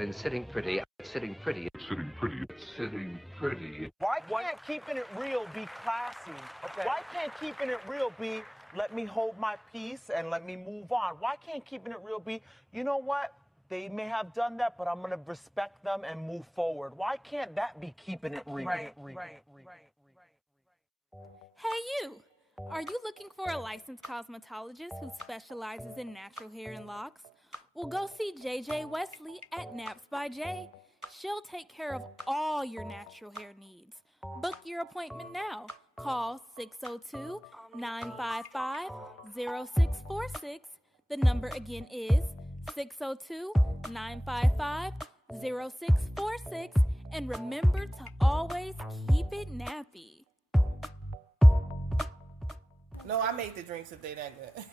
In Sitting Pretty, Sitting Pretty, Sitting Pretty, Sitting Pretty. Why can't keeping it real be classy? Okay. Why can't keeping it real be let me hold my peace and let me move on? Why can't keeping it real be, you know what? They may have done that, but I'm going to respect them and move forward. Why can't that be keeping it real? Right. Hey you! Are you looking for a licensed cosmetologist who specializes in natural hair and locks? Well, go see JJ Wesley at Naps by J. She'll take care of all your natural hair needs. Book your appointment now. Call 602-955-0646. The number again is 602-955-0646. And remember to always keep it nappy. No, I made the drinks if they that good.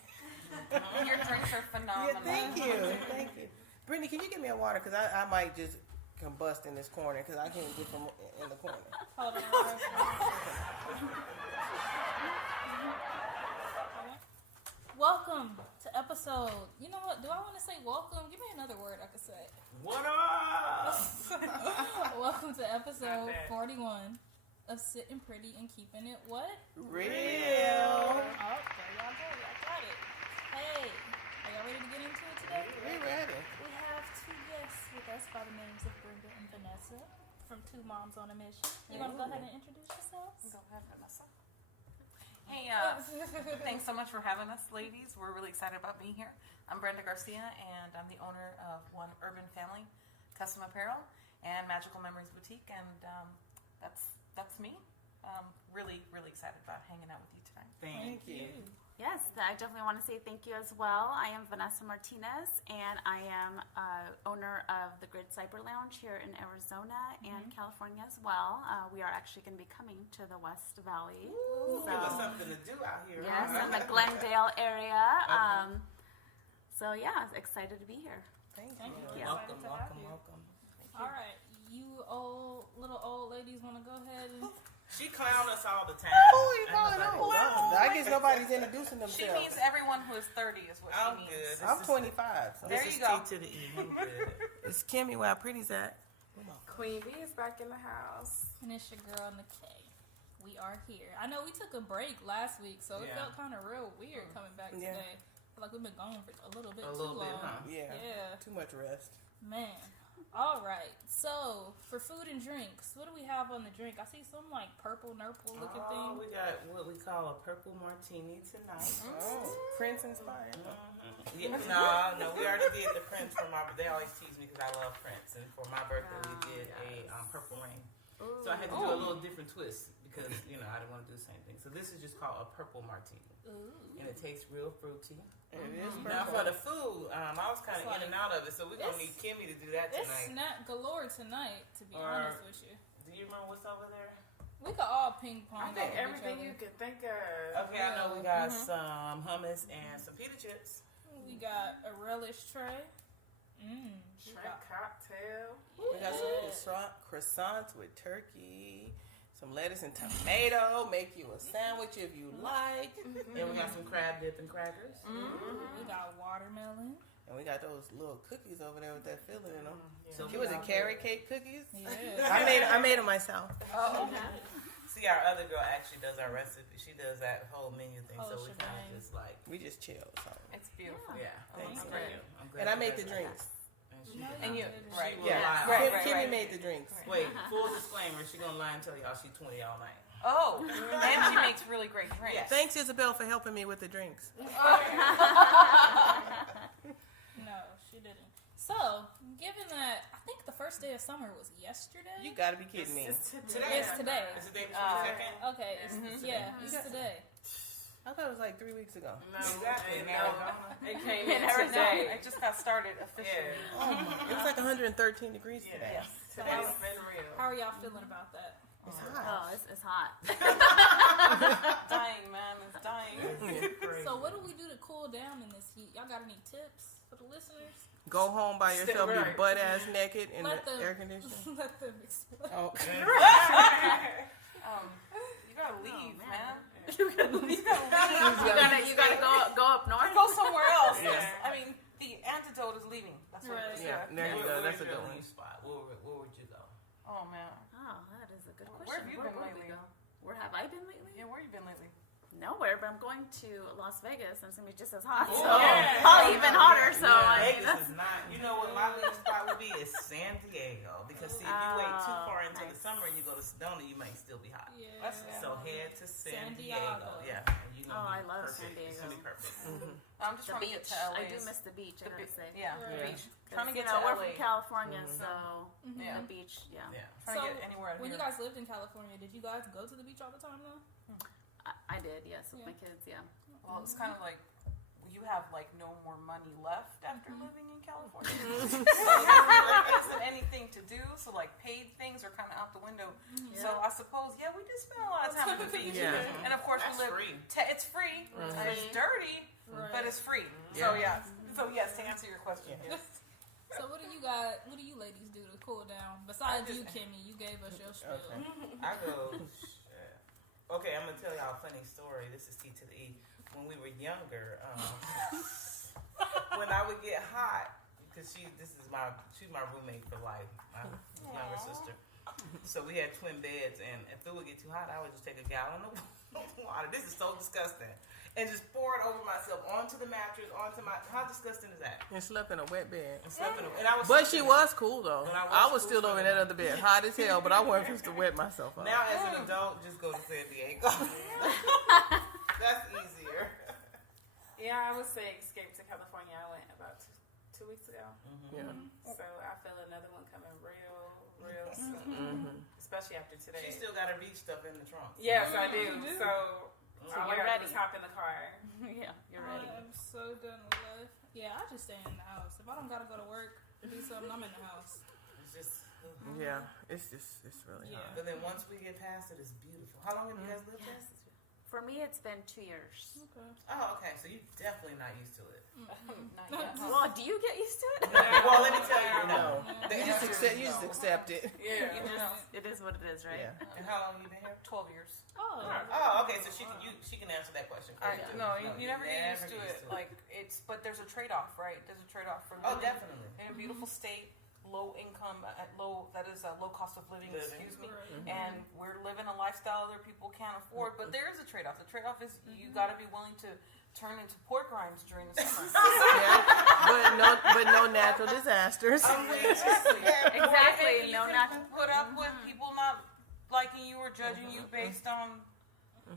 Your drinks are phenomenal. Yeah, thank you. Brittany, can you give me a water? Because I might just combust in this corner because I can't get from in the corner. Hold on. Welcome to episode. You know what? Do I want to say welcome? Give me another word I could say. What up? Welcome to episode 41 of Sitting Pretty and Keeping It what? Real. Oh, there y'all go. Y'all got it. Hey, are y'all ready to get into it today? We ready. We have two guests with us by the names of Brenda and Vanessa from Two Moms on a Mission. You want to go ahead and introduce yourselves? Go ahead, Vanessa. Hey, thanks so much for having us, ladies. We're really excited about being here. I'm Brenda Garcia, and I'm the owner of One Urban Family Custom Apparel and Magical Memories Boutique, and that's me. Really, really excited about hanging out with you tonight. Thank you. Yes, I definitely want to say thank you as well. I am Vanessa Martinez, and I am owner of the Grid Cyber Lounge here in Arizona and California as well. We are actually going to be coming to the West Valley. Ooh, give us something to do out here. Yes, in the Glendale area. Okay. So yeah, excited to be here. Thank Thank you. you. Welcome. All right, you little old ladies want to go ahead and... She clown us all the time. Who you calling out? I guess nobody's introducing She themselves. means everyone who is 30 is what I'm she means. good. I'm 25. So There this you is go. T to the E. I'm good. It's Kimmy where Pretty's at. Queen B is back in the house. And it's your girl, Nikay. We are here. I know we took a break last week, so it felt kind of real weird coming back today. I feel like we've been gone for a little bit too long. Huh? Yeah. Too much rest. Man. All right. So, for food and drinks, what do we have on the drink? I see some like purple nurple looking thing. We got what we call a purple martini tonight. Oh, Prince inspired. Yeah, no, we already did the Prince for my. They always tease me because I love Prince, and for my birthday we did a purple rain. So I had to do a little different twist because I didn't want to do the same thing. So this is just called a purple martini, and it tastes real fruity. It is Now purple. for the food, I was kind of in and out of it, so we're gonna need Kimmy to do that It's tonight. snack galore tonight, to be honest with you. Do you remember what's over there? We could all ping pong. I think off of everything each you other. can think of. Okay, I know we got some hummus and some pita chips. We got a relish tray. Shrimp cocktail. We got some croissants with turkey, some lettuce and tomato. Make you a sandwich if you like. And we got some crab dip and crackers. We got watermelon. And we got those little cookies over there with that filling in them. So She was in carrot cake cookies. Yeah. I made them myself. See, our other girl actually does our recipe. She does that whole menu thing, so we kind of just like, We just chill. So. It's beautiful. Thanks. I'm glad And I made the you guys drinks. And you, right. She will lie. Right. Kimmy made the drinks. Wait, full disclaimer, she gonna lie and tell y'all she 20 all night. Oh, and she makes really great drinks. Yes. Thanks, Isabel, for helping me with the drinks. No, she didn't. So, given that, I think the first day of summer was yesterday. You gotta be kidding me. It's today. It's the day before the second? Okay, it's today. I thought it was like 3 weeks ago. No, Exactly. it, Now, it came In in Arizona, today. it just got started officially. It was like 113 degrees today. Yes. Today's been real. How are y'all feeling about that? It's hot. Oh, it's hot. Dying, man. It's dying. So, what do we do to cool down in this heat? Y'all got any tips for the listeners? Go home by yourself, be right. butt ass naked in Let the them- air conditioning. Let them explain. Oh. You gotta leave, man. You gotta go up north. Go somewhere else. Yeah. I mean, The antidote is leaving. That's what it is. Yeah, there you go. That's a good one. Spot? Where would you go? Oh man. Oh, that is a good question. Where have you been would lately? we go? Where have I been lately? Yeah, where you been lately? Nowhere, but I'm going to Las Vegas and it's going to be just as hot. Oh, So yeah. probably even hotter. So Yeah, I mean, Vegas is not. You know what my least spot would be is San Diego, because see, if you wait too far into the summer and you go to Sedona, you might still be hot. Yeah. So head to San Diego. Diego. Yeah. You Oh, I love perfect. San Diego. It's gonna be perfect. I'm just the trying to get beach. to LA. I do miss the beach, I gotta say. Yeah, the Right. beach. Trying to get you know, to we're LA. from California, so Yeah. the beach, yeah. Yeah. Trying to get anywhere out when here. you guys lived in California, did you guys go to the beach all the time though? I did, yes, with Yeah. my kids, yeah. Well, it's kind of like you have like no more money left after living in California. So there isn't anything to do. So like paid things are kind of out the window. So I suppose we did spend a lot of time at the beach. Yeah. And of course That's we live. free. It's free. And it's dirty, but it's free. So So yes, to answer your question. Yes. So what do you ladies do to cool down? Besides you, Kimmy, you gave us your spiel. I go. Okay, I'm gonna tell y'all a funny story. This is T to the E. When we were younger, when I would get hot, because she's my roommate for life, my younger sister. So we had twin beds, and if it would get too hot, I would just take a gallon of water. This is so disgusting, and just pour it over myself onto the mattress, onto my. How disgusting is that? And slept in a wet bed. And I was. But she was cool though. But I was still over in that other bed, hot as hell, but I wasn't supposed to wet myself up. Now, as an adult, just go to San Diego. That's easier. Yeah, I would say escape to California. I went about two weeks ago. Yeah. So I feel another one coming real soon. Especially after today. She still got her beach stuff in the trunk. Yes, I do. So you're ready. Hop in the car. Yeah, you're ready. I am so done with life. Yeah, I just stay in the house. If I don't gotta go to work to do something, I'm in the house. It's just. Yeah, it's really hot. But then once we get past it, it's beautiful. How long have you guys lived there? For me, it's been 2 years. Okay. Oh, okay. So you're definitely not used to it. Not yet. Well, do you get used to it? Well, let me tell you. No, you just accept it. Yeah. It is what it is, right? Yeah. And how long have you been here? 12 years. Oh, okay. So she can answer that question. All right. No, you never get used to it. Like but there's a trade-off, right? There's a trade-off for Oh, living definitely. in a beautiful state, low income, low cost of living. Excuse me. And we're living a lifestyle other people can't afford. But there is a trade-off. The trade-off is you got to be willing to turn into pork rinds during the summer. Yeah, but no natural disasters. Exactly. You can put up with people not liking you or judging you based on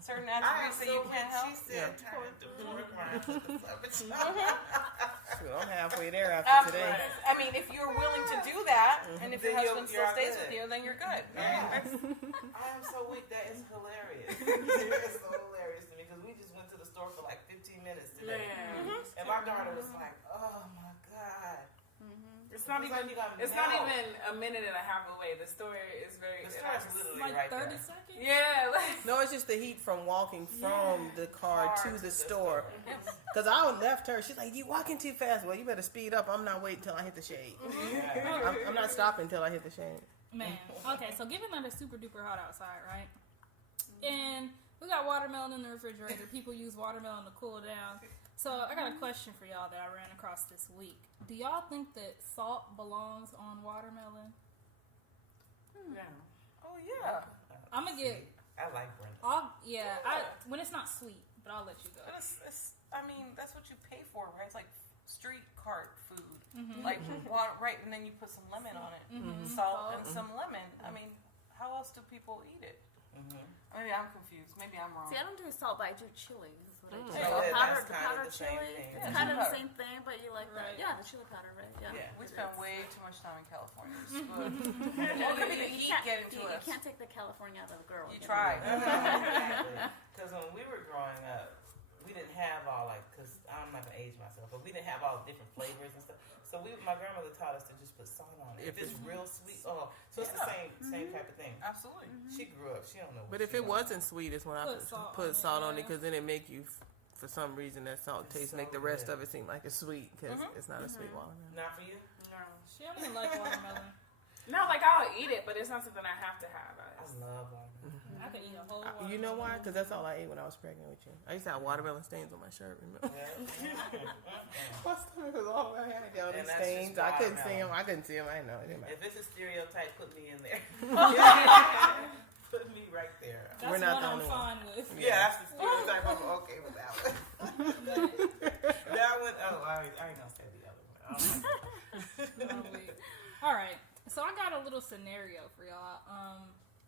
certain attributes that you can't help. She said, turn into pork rinds with the fluffy. I'm halfway there after today. I mean, if you're willing to do that, and if your Then husband still you're stays good. with you, then you're good. Yes. I am so weak. That is hilarious. It's so hilarious to me because we just went to the store for like 15 minutes today. And my daughter was like, oh my God. It's not even a minute and a half away. The store is very. The store is literally Like right 30 there. seconds? Yeah. Like, No, it's just the heat from walking from the car to the store. Because I left her. She's like, you walking too fast. Well, you better speed up. I'm not waiting until I hit the shade. I'm not stopping until I hit the shade. Man. Okay, so given that it's super duper hot outside, right? And we got watermelon in the refrigerator. People use watermelon to cool down. So I got a question for y'all that I ran across this week. Do y'all think that salt belongs on watermelon? no. Oh yeah. I'm gonna get. I like Brenda. When it's not sweet, but I'll let you go. But I mean, that's what you pay for, right? It's like street cart food, like water, right? And then you put some lemon on it, salt and some lemon. I mean, how else do people eat it? Maybe I'm confused. Maybe I'm wrong. See, I don't do salt, but I do chili. That's what I do. Yeah, Powdered, that's the kind of powdered the same chili. thing. It's kind of the same thing, but you like that. Right. Yeah, the chili powder, right? Yeah. We spent way too much time in California. It's good. Well, it could be the heat getting to You us. can't take the California out of a girl. You know? tried. Because when we were growing up, we didn't have all because I'm not gonna age myself, but we didn't have all the different flavors and stuff. So my grandmother taught us to just put salt on it. If it's real sweet, so it's the same type of thing. Absolutely. She grew up. She don't know. But if it wasn't sweet, it's when I put salt on it because then it make you, for some reason, that salt taste make the rest of it seem like it's sweet because it's not a sweet watermelon. Not for you. No. She don't even like watermelon. No, like I'll eat it, but it's not something I have to have. I love watermelon. I could eat a whole watermelon. You know why? Because that's all I ate when I was pregnant with you. I used to have watermelon stains on my shirt, remember? My stomach was all I had down these stains. I couldn't see them. I know. It didn't matter. If it's a stereotype, put me in there. Put me right there. That's We're not one I'm the only fine with. Yeah, that's the stereotype. I'm okay with that one. That one, I ain't gonna say the other one. All right. So I got a little scenario for y'all.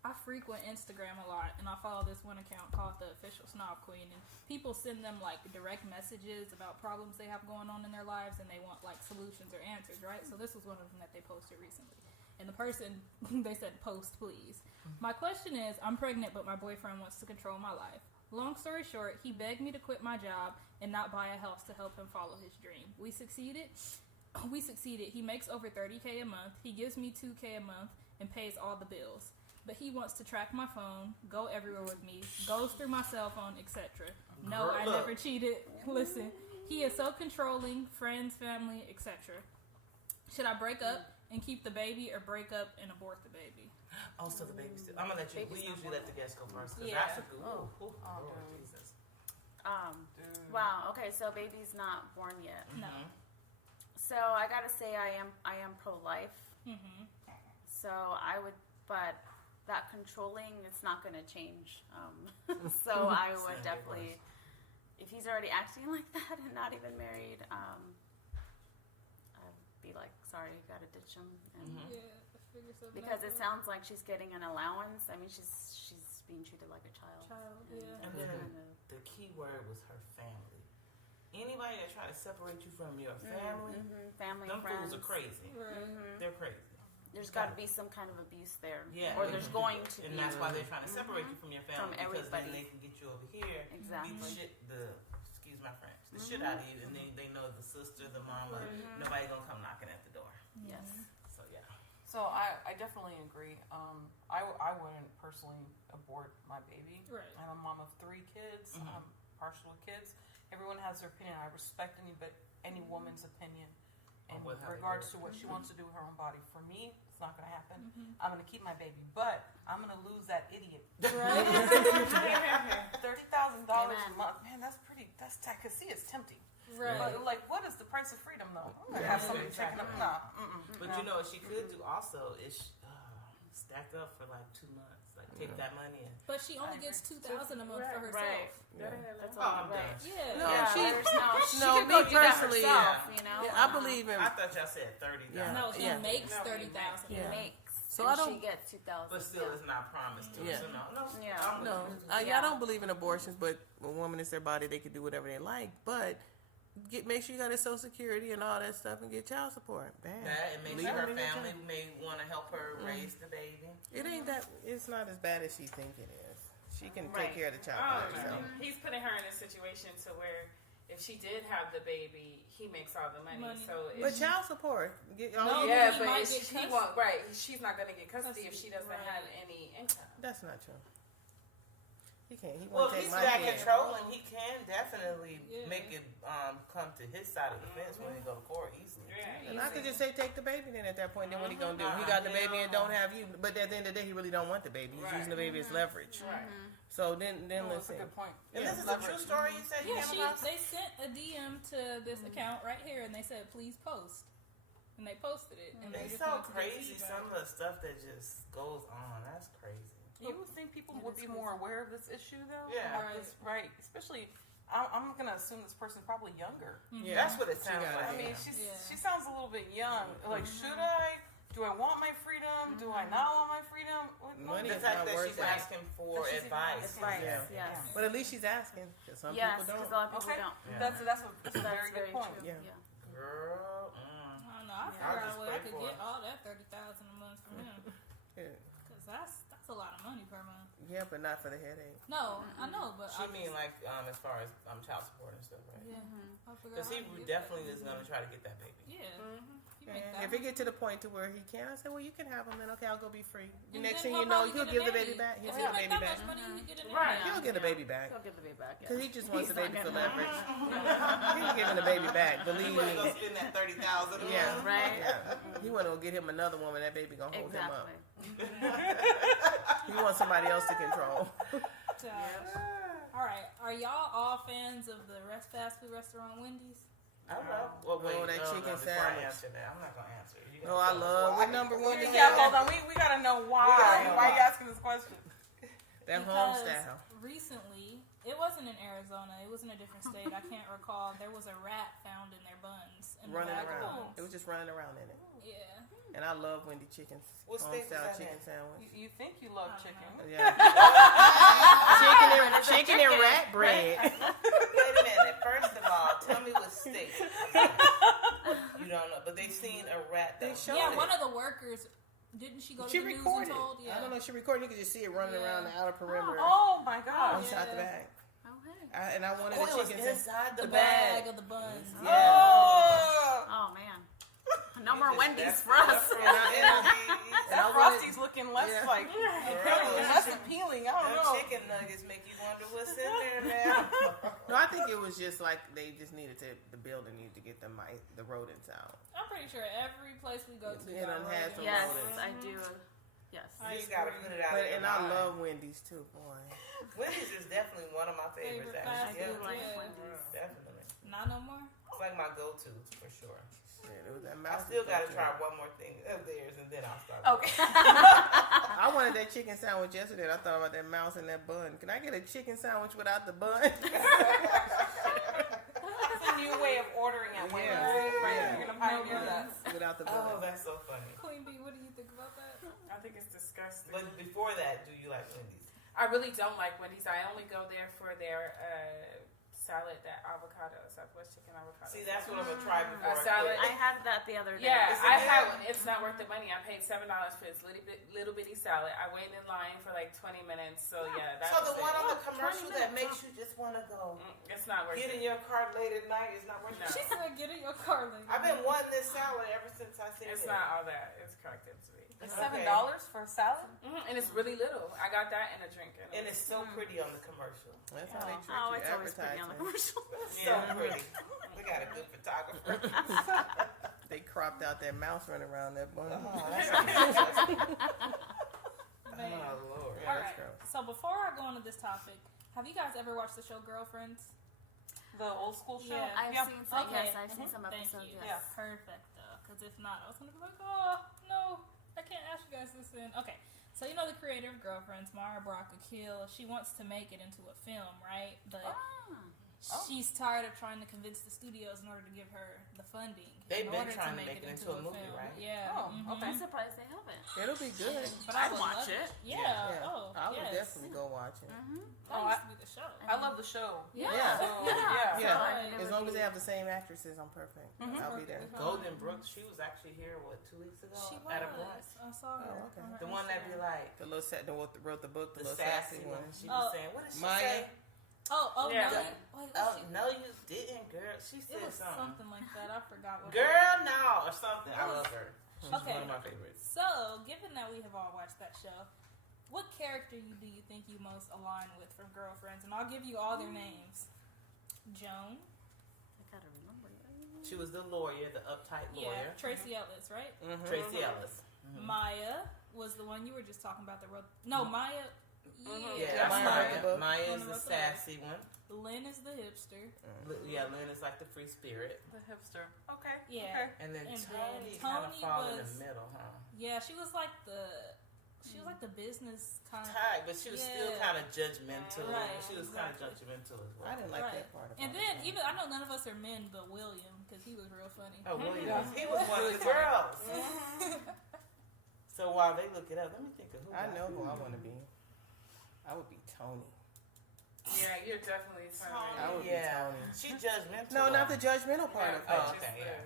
I frequent Instagram a lot, and I follow this one account called The Official Snob Queen, and people send them like direct messages about problems they have going on in their lives, and they want like solutions or answers, right? So this was one of them that they posted recently. And the person, they said, post please. My question is, I'm pregnant, but my boyfriend wants to control my life. Long story short, he begged me to quit my job and not buy a house to help him follow his dream. We succeeded. He makes over $30K a month. He gives me $2K a month and pays all the bills. But he wants to track my phone, go everywhere with me, goes through my cell phone, etc. No, I never cheated. Listen, he is so controlling, friends, family, etc. Should I break up and keep the baby, or break up and abort the baby? Oh, so the baby's still. I'm gonna let you. We usually let the guests go first because Yeah. that's a good. Lord Jesus. Wow. Okay, so baby's not born yet. No. So I gotta say I am pro-life. Mm-hmm. So I would, but that controlling, it's not gonna change. So I would definitely, if he's already acting like that and not even married, I'd be like, sorry, you gotta ditch him. And because it sounds like she's getting an allowance. I mean, she's being treated like a child. And then the key word was her family. Anybody that try to separate you from your family, family, them friends, fools are crazy. They're crazy. There's got to be some kind of abuse there, Yeah, or there's going to be. And that's why they're trying to separate you from your family, From because then everybody. they can get you over here, Exactly. beat shit excuse my French, the shit out of you, and then they know the sister, the mama, nobody gonna come knocking at the door. Yes. So yeah. So I definitely agree. I wouldn't personally abort my baby. Right. I'm a mom of 3 kids. I'm partial with kids. Everyone has their opinion. I respect any woman's opinion in regards to what she wants to do with her own body. For me, it's not going to happen. I'm going to keep my baby, but I'm going to lose that idiot. Right. $30,000 a month, man. That's pretty. That's because see, it's tempting. Right. But like, what is the price of freedom, though? I'm gonna have somebody checking up. Nah. But you know what she could do also is stack up for like 2 months. Like take that money and. But she only gets $2,000 a month for herself. Right. Yeah. That's I'm all done. right. Yeah. No, No, me personally, you know. I believe in. I thought y'all said 30,000. Yeah. No, he makes $30,000. He Yeah. makes. So and I don't- She gets 2,000. But still, it's not promised to her. Yeah. So no. Yeah. I'm No, with you. I don't believe in abortions, but a woman is their body; they can do whatever they like. But make sure you got a Social Security and all that stuff, and get child support. Bam. That and make Leave sure her them in your family job. may want to help her raise the baby. It ain't that. It's not as bad as she think it is. She can Right. take care of the child Oh, by herself. He's putting her in a situation to where if she did have the baby, he makes all the money. So But child support, No, yeah, he but might if get she custody. won't, right? She's not going to get custody if she doesn't have any income. that's not true. He can't. He Well, won't if take he's my that kid. controlling, he can definitely Yeah. make it come to his side of the fence when he go to court easily. Yeah, And I could just say take the baby. Then at that point, then what he gonna do? He got the baby and don't have you. But at the end of the day, he really don't want the baby. He's using the baby as leverage. Right. So then That's let's a see. good point. And this is a true story. You said you Yeah, came across? they sent a DM to this account right here, and they said, "Please post," and they posted it. And they It's just so wanted to get crazy. feedback. Some of the stuff that just goes on. That's crazy. You would think people would be more aware of this issue, though. Yeah. Right. Especially, I'm gonna assume this person's probably younger. Yeah. That's what it She sounds got like. I mean, Yeah. she sounds a little bit young. Like, should I? Do I want my freedom? Do I not want my freedom? What- Money The is fact not that worth she's it. asking for advice. Right. Yeah. Yes. But at least she's asking. 'Cause some Yes, people because a don't. lot of people Okay, don't. that's a That's very good point. true. Yeah. Girl, I don't know. I I'll figure out just a way I pray could for get it. all that $30,000 a month from him, Yeah. because that's a lot of money per month. Yeah, but not for the headache. No, I know, but she I mean like as far as child support and stuff, right? yeah, I'll figure Because out he how to get definitely that. is gonna try to get that baby. Yeah. He And make that if it get to the point to where he can, I say, well, you can have him. Then okay, I'll go be free. The And next then thing you he'll know, probably he'll get a give the baby back. He'll If give he the make baby that back. much money, he get a Right. baby. He'll get the baby back. He'll give the baby back. Because he just wants the He's baby not for gonna- leverage. He's giving the baby back, believe He wasn't me. gonna spend that 30,000. Yeah. Right. Yeah. He want to go get him another woman. That baby gonna hold him up. Exactly. You want somebody else to control. All right. Are y'all all fans of the fast food restaurant Wendy's? I love. Well, wait, that chicken before sandwich. I answer that, I'm not gonna answer it. You No, gotta I tell us love. why. What number one? Yeah, hold on. We gotta know why. Why are you asking this question? That home style. Recently, it wasn't in Arizona. It was in a different state. I can't recall. There was a rat found in their buns. In Running the bag of around. buns. It was just running around in it. Yeah. And I love Wendy chicken. What Home state was style that chicken in? sandwich. You think you love chicken? Yeah. chicken and rat bread. Wait a minute. First of all, tell me what state. You don't know, but they seen a rat. That They showed Yeah, it. one of the workers, didn't she go to She the news recorded. and told? Yeah. I don't know. She recorded. You could just see it running around the outer perimeter. Oh my gosh. Inside the bag. Okay. And I wanted Oh, a it was chicken sandwich. inside the The bag bag. of the buns. Yeah. Oh man. No more Wendy's for us. That Frosty's looking less like less appealing. I don't Them know. chicken nuggets make you wonder what's in there now. No, I think it was just like they just needed the building needed to get the rodents out. I'm pretty sure every place we go to. It done has some Yes, rodents. I do. Yes. You just gotta put it out. But, of your and I mind. love Wendy's too, boy. Wendy's is definitely one of my favorites. Favorite Actually, fast yeah, food, like yeah. Wendy's. definitely. Not no more. It's like my go-to for sure. Shit, it was that I mouse still gotta that try one more thing of theirs, and then I'll start. Okay. I wanted that chicken sandwich yesterday. And I thought about that mouse and that bun. Can I get a chicken sandwich without the bun? It's a new way of ordering at Wendy's. Yeah. Right? Yeah. You're gonna pioneer that. Without the Oh, bun. that's so funny. Queen Bee, what do you think about that? I think it's disgusting. But before that, do you like Wendy's? I really don't like Wendy's. I only go there for their salad, that avocado, Southwest chicken avocado. See, that's what I'm gonna try before. salad. I had that the other day. Yeah, Is it I good? had one. It's not worth the money. I paid $7 for this little bitty salad. I waited in line for like 20 minutes. So yeah, that's So the one on the 20 commercial that minutes, makes you just want to go it's not worth get in it. your car late at night is not worth it. No. She said, "Get in your car, lady." I've been wanting this salad ever since I seen It's it. not all that. It's cracked up to me. It's Okay. $7 for a salad? And it's really little. I got that and a drink. And it's so pretty on the commercial. That's how they treat Oh, you. it's always pretty on the Advertising. commercial. So pretty. We got a good photographer. They cropped out that mouse running around that bun. Oh, that's disgusting. Man. Oh Lord. Yeah, All that's right. gross. So before I go into this topic, have you guys ever watched the show Girlfriends? The old school show? Yeah. I've Yeah. seen some. Okay. Yes, I've seen some Thank episodes. you. Yes. Perfect though, because if not, I was gonna be like, oh no, I can't ask you guys this in. Okay, so you know the creator of Girlfriends, Mara Brock Akil, she wants to make it into a film, right? But she's tired of trying to convince the studios in order to give her the funding. They've in been order trying to make it into a movie, film. right? Yeah. Oh, mhm. I'm surprised they haven't. It'll be good. But I I'd would watch love it. Yeah. Yeah. Oh, I would yes. definitely go watch it. That Oh, used to be the show. I love the show. Yeah. Yeah. So, yeah. Yeah. Right. As long as they have the same actresses, I'm perfect. I'll be there. Perfect. Golden Brooks, she was actually here, what, 2 weeks ago? She At a was. brunch. I saw her. Oh, okay. on her The one that be Instagram. like, The little set, the one that wrote the book, the, the little sassy sassy one. one. She Oh. was saying, what did she Maya? say? Oh, Yeah. no. Wait, Oh, she, no, you didn't, girl. She it said was something like that. I forgot what. Girl, no, or something. I love her. She's Okay. one of my favorites. So, given that we have all watched that show, what character do you think you most align with from Girlfriends? And I'll give you all their names. Joan. I gotta remember. She was the lawyer, the uptight Yeah. lawyer. Tracy Ellis, right? Tracy Ellis. Maya was the one you were just talking about. No, Maya. Yeah, that's Maya. Maya One is of the us sassy one. Lynn is the hipster. Yeah, Lynn is like the free spirit. The hipster. Okay. Yeah. Okay. And then And Tony then kind of Tony fall in was- the middle, huh? Yeah, she was like the business kind of. Tight, but she was still Yeah. kind of judgmental. Right, She was exactly. kind of judgmental as well. I didn't like Right. that part. And about then it. even I know none of us are men, but William, because he was real funny. Oh, William. He was one of the girls. So while they look it up, let me think of who I know who I want to be. I would be Tony. Yeah, you're definitely Tony. I would be Yeah. Tony. She judgmental. No, not the judgmental part of Oh, it. okay, yeah.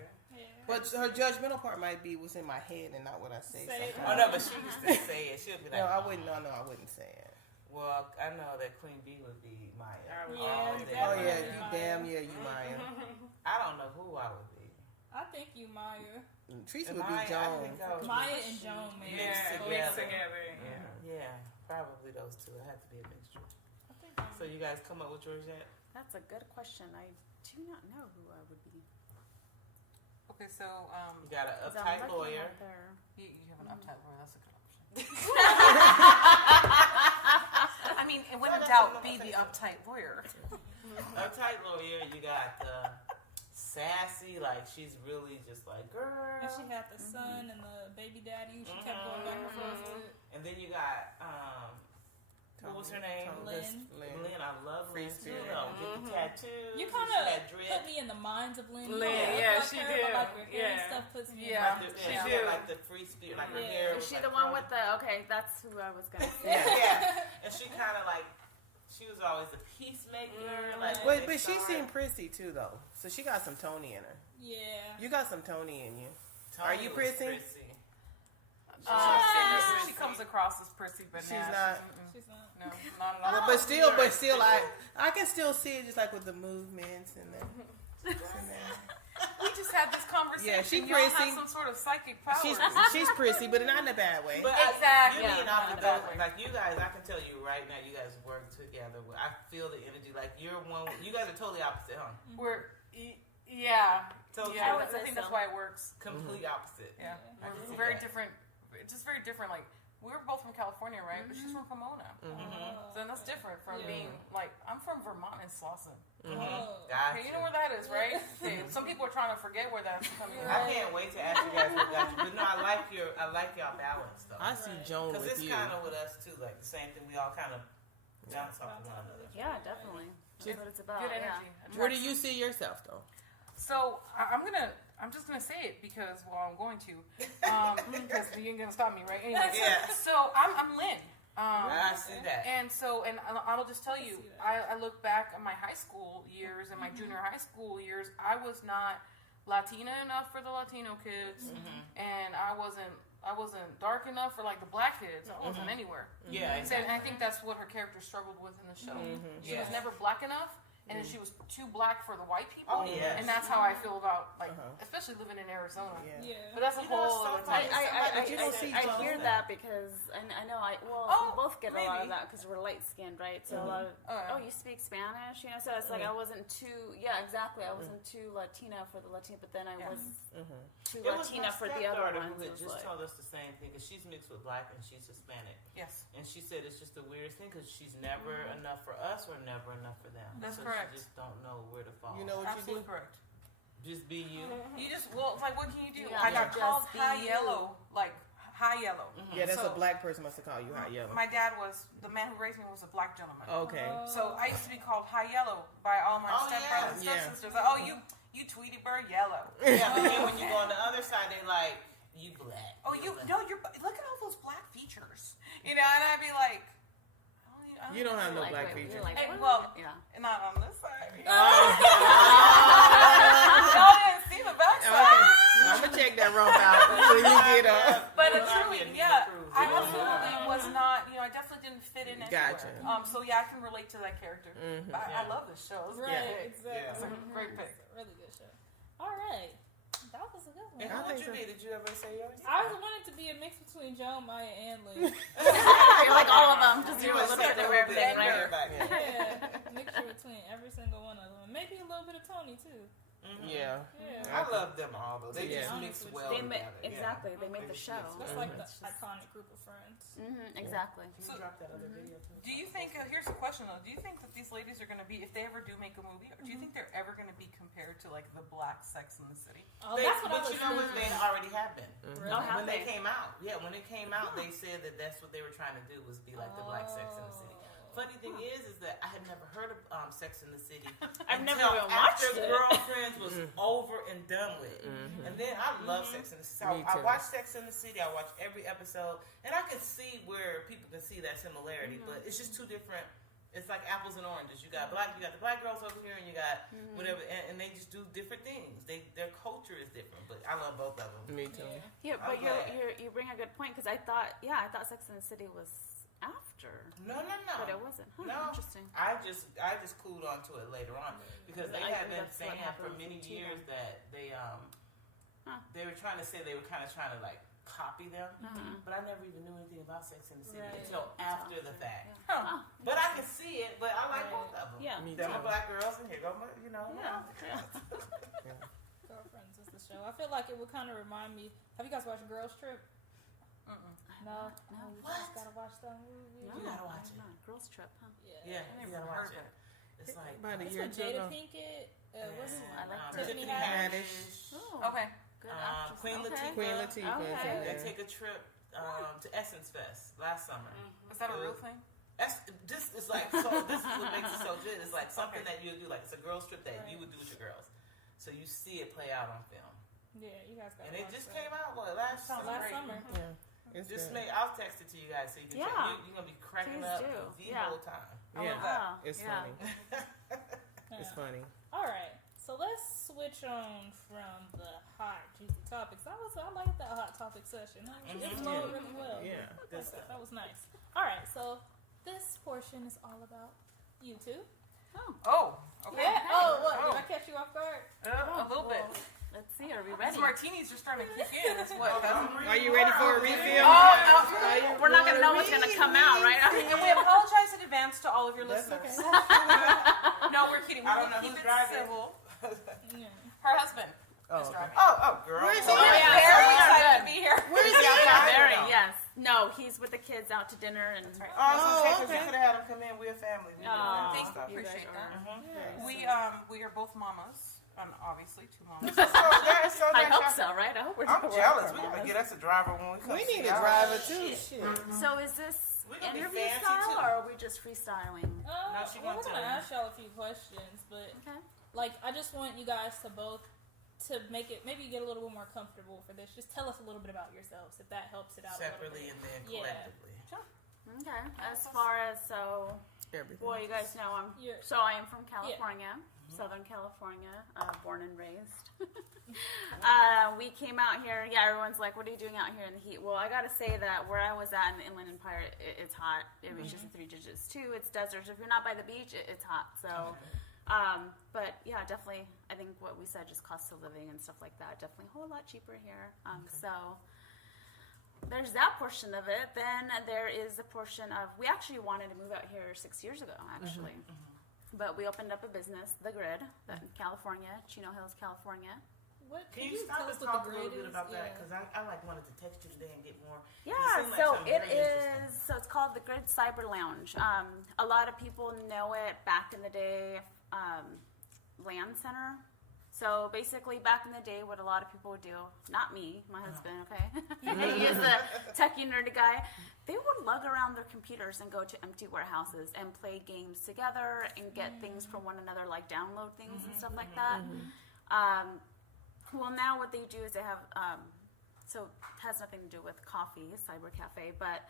But her judgmental part might be what's in my head and not what I say. Say it. Oh sometimes. no, but she used to say it. She'll be like, No, I wouldn't. No, I wouldn't say it. well, I know that Queen Bee would be Maya. I would- Yeah, All definitely. day. Oh yeah, you Maya. damn yeah, you Maya. I don't know who I would be. I think you Maya. Tracy And would Maya, be I Joan. think I would Maya and Joan, man. Yeah, together. mixed together. Yeah, probably those two. It had to be a mixture. I think I'm- So you guys come up with yours yet? That's a good question. I do not know who I would be. Okay, so You got an 'Cause I'm uptight looking lawyer. at their- you have an uptight lawyer. That's a good option. doubt be the uptight lawyer. Uptight lawyer. You got the sassy, like she's really just like girl. And she had the son and the baby daddy. She kept going back and forth to. And then you got what was her name? Lynn. Lynn. I love Lynn too. Get the tattoos. You kind of put me in the minds of Lynn. Yeah, she her, did. But like her hair and stuff puts me. Yeah. She did like the free spirit, like her hair. Is she the one with the? Okay, that's who I was gonna say. Yeah. And she kind of like. She was always a peacemaker. Like, But she seemed prissy too, though. So she got some Tony in her. Yeah. You got some Tony in you. Tony Are you was prissy? She comes across as prissy, but She's not. She's not. No, not at all. But still, I can still see it just like with the movements and the. We just had this conversation. Yeah, she Y'all prissy. have some sort of psychic power. She's prissy, but not in a bad way. But Exactly. You being off the Yeah. go, like you guys, I can tell you right now, you guys work together. I feel the energy. Like you're one. You guys are totally opposite, huh? We're yeah. Totally. Yeah, would I say think so. that's why it works. Complete opposite. Yeah, I can see very that. different. Just very different. Like we were both from California, right? But she's from Pomona, so that's different from being like I'm from Vermont and Slauson. Gotcha. Okay, you know where that is, right? Okay, some people are trying to forget where that's coming from. I can't wait to ask you guys what got you. But no, I like y'all balance though. I see Joan Because with it's you. kind of with us too. Like the same thing. We all kind of bounce off of one another. Yeah, definitely. That's what it's about. Good Yeah. energy. Where do you see yourself though? So I'm just gonna say it because I'm going to, because you ain't gonna stop me, right? Anyway, Yeah. so I'm Lynn. I see that. And I'll just tell you, I look back at my high school years and my junior high school years. I was not Latina enough for the Latino kids, and I wasn't dark enough for like the black kids. I wasn't anywhere. Yeah, And I think that's what her character struggled with in the show. She was Yeah. never black enough. And then she was too black for the white people, Oh, yes. and that's how I feel about especially living in Arizona. Yeah. But that's a You know, whole so other funny. time. But you don't see I Joan hear there. that because I know we both get a lot of that because we're light skinned, right? So a lot of you speak Spanish, you know. So it's like I wasn't too exactly. I wasn't too Latina for the Latino, but then I was too It was Latina my for the other stepdaughter ones. who It had was just like, told us the same thing because she's mixed with black and she's Hispanic. Yes, And she said it's just the weirdest thing because she's never enough for us or never enough for them. That's so correct. She just don't know where to fall. You know what absolutely you do? correct. Just be you. You just it's like what can you do? Yeah, I got just called be high you. yellow, like high yellow. Yeah, that's So- a black person must have called you hot yellow. My dad was the man who raised me was a black gentleman. Okay. So I used to be called high yellow by all my Oh, stepbrothers and yeah. stepsisters. Like, oh, you Tweety Bird yellow. Yeah, but then when you go on the other side, they like, you black. Oh, you're look at all those black features. You know, and I'd be like, You don't have no like, black wait, features. you're like, Hey, what? well, Yeah. not on this side. Oh. Y'all didn't see the backside. I'm gonna check that rope out when you get up. But You're truly, Anita yeah, Cruz. I absolutely was not. I definitely didn't fit in anywhere. Gotcha. So yeah, I can relate to that character. I love this show. It's Right, great. exactly. It's a great pick. It's a really good show. All right. That was a good one. And who would you be? Did you ever say yours? I wanted to be a mix between Joan, Maya, and Lynn. You're like all of them. Just do You a little bit of everything, right? Everybody. Yeah, mixture between every single one of them. Maybe a little bit of Tony too. Yeah. Yeah, I love them all though. They Yeah. just mix well They together. exactly. They made the show. that's like the iconic group of friends. Exactly. Can you drop that other video too? Do you think? Here's a question though. Do you think that these ladies are going to be, if they ever do make a movie, or do you think they're ever going to be compared to like the Black Sex in the City? Oh, that's what I But was you know what? They already have been. Oh, have When they they? came out, when it came out, they said that that's what they were trying to do was be like the Black Sex in the City. Funny thing is that I had never heard of Sex in the City. I've never until even watched after it. Girlfriends was over and done with. And then I love Sex in the City. Me I too. watched Sex in the City. I watched every episode, and I could see where people can see that similarity, but it's just two different. It's like apples and oranges. You got the black girls over here, and you got whatever, and they just do different things. Their culture is different, but I love both of them. Me too. Yeah, I'm but glad. you bring a good point because I thought Sex and the City was after, No. but it wasn't. Huh, No. Interesting. I just clued onto it later on because they I had think been that's what saying for happened many with years Tina. that they were trying to say they were kind of trying to like copy them, but I never even knew anything about Sex in the City Right. until after the fact. Huh. But I can see it. But I like both of them. Yeah. Me Them too. are black girls, and here go my, Girlfriends is the show. I feel like it would kind of remind me. Have you guys watched Girls Trip? No, you just gotta watch that movie. No, You gotta watch it. Girls Trip, huh? Yeah, you gotta watch it. It's like About a It's year with or two Jada ago. Pinkett. What's I like Tiffany Tiffany Haddish. Haddish. Oh, Okay. good actress. Queen Okay. Latifah. Queen Latifah. is Okay. in They there. take a trip to Essence Fest last summer. Is that a real thing? This is like so. This is what makes it so good. It's like something that you would do. Like it's a girls trip that you would do with your girls. So you see it play out on film. Yeah, you guys got. And it just came out last summer. last summer. Yeah. It's Just good. I'll text it to you guys so you can check. Yeah. You're gonna be cracking Please up do. the Yeah. whole time. Yeah. Oh, It's yeah. funny. It's funny. All right, so let's switch on from the hot juicy topics. I like that hot topic session. It flowed really well. Yeah. Good stuff. That was nice. All right, so this portion is all about you two. Oh, okay. Yeah. Oh, what? Did I catch you off guard? A little bit. Let's see. Are we ready? These martinis are starting to kick in. It's what? Are you ready for a refill? We're not gonna know what's gonna come out, right? And we apologize in advance to all of your That's listeners. okay. No, we're kidding. I don't know Keep who's it driving. civil. Yeah. Her husband Oh, is okay. driving. Oh, girl. Where is he? So we're yeah, very so we are excited good. to be here. Where is he outside? Very, yes. No, he's with the kids out to dinner and. Oh, okay. you could have had him come in. We're a family. We Aw. Thank you. stuff. Appreciate that. Mhm. We are both mamas. Obviously two mamas. So that's so I nice. hope so, right? I hope we're. I'm we're- jealous. we're We gotta mamas. get us a driver when we come. We see need a y'all. driver too. Shit. So is this We're gonna be interview fancy, style too. or are we just freestyling? No, she We're wants gonna to. ask y'all a few questions, but Okay. like I just want you guys to both to make it maybe get a little bit more comfortable for this. Just tell us a little bit about yourselves if that helps it out. Separately a and then Yeah. collectively. Okay. As far as Everything. well, you guys know You're- I am from California, Southern California, born and raised. We came out here. Yeah, everyone's like, "What are you doing out here in the heat?" Well, I gotta say that where I was at in the Inland Empire, it's hot. It reaches the 3 digits too. It's desert. If you're not by the beach, it's hot. So, but yeah, definitely. I think what we said, just cost of living and stuff like that, definitely a whole lot cheaper here. So. There's that portion of it. Then there is the portion of we actually wanted to move out here 6 years ago, actually, but we opened up a business, The Grid, in California, Chino Hills, California. What Can you tell stop us and what talk the a little grid bit is? about that? Yeah. Because I like wanted to text you today and get more. Yeah, seemed like so something it very interesting. is. So it's called the Grid Cyber Lounge. A lot of people know it back in the day, Land Center. So basically, back in the day, what a lot of people would do, not me, my husband, okay? He is a techie nerdy guy. They would lug around their computers and go to empty warehouses and play games together and get things from one another, like download things and stuff like that. Well, now what they do is they have, so it has nothing to do with coffee, cyber cafe, but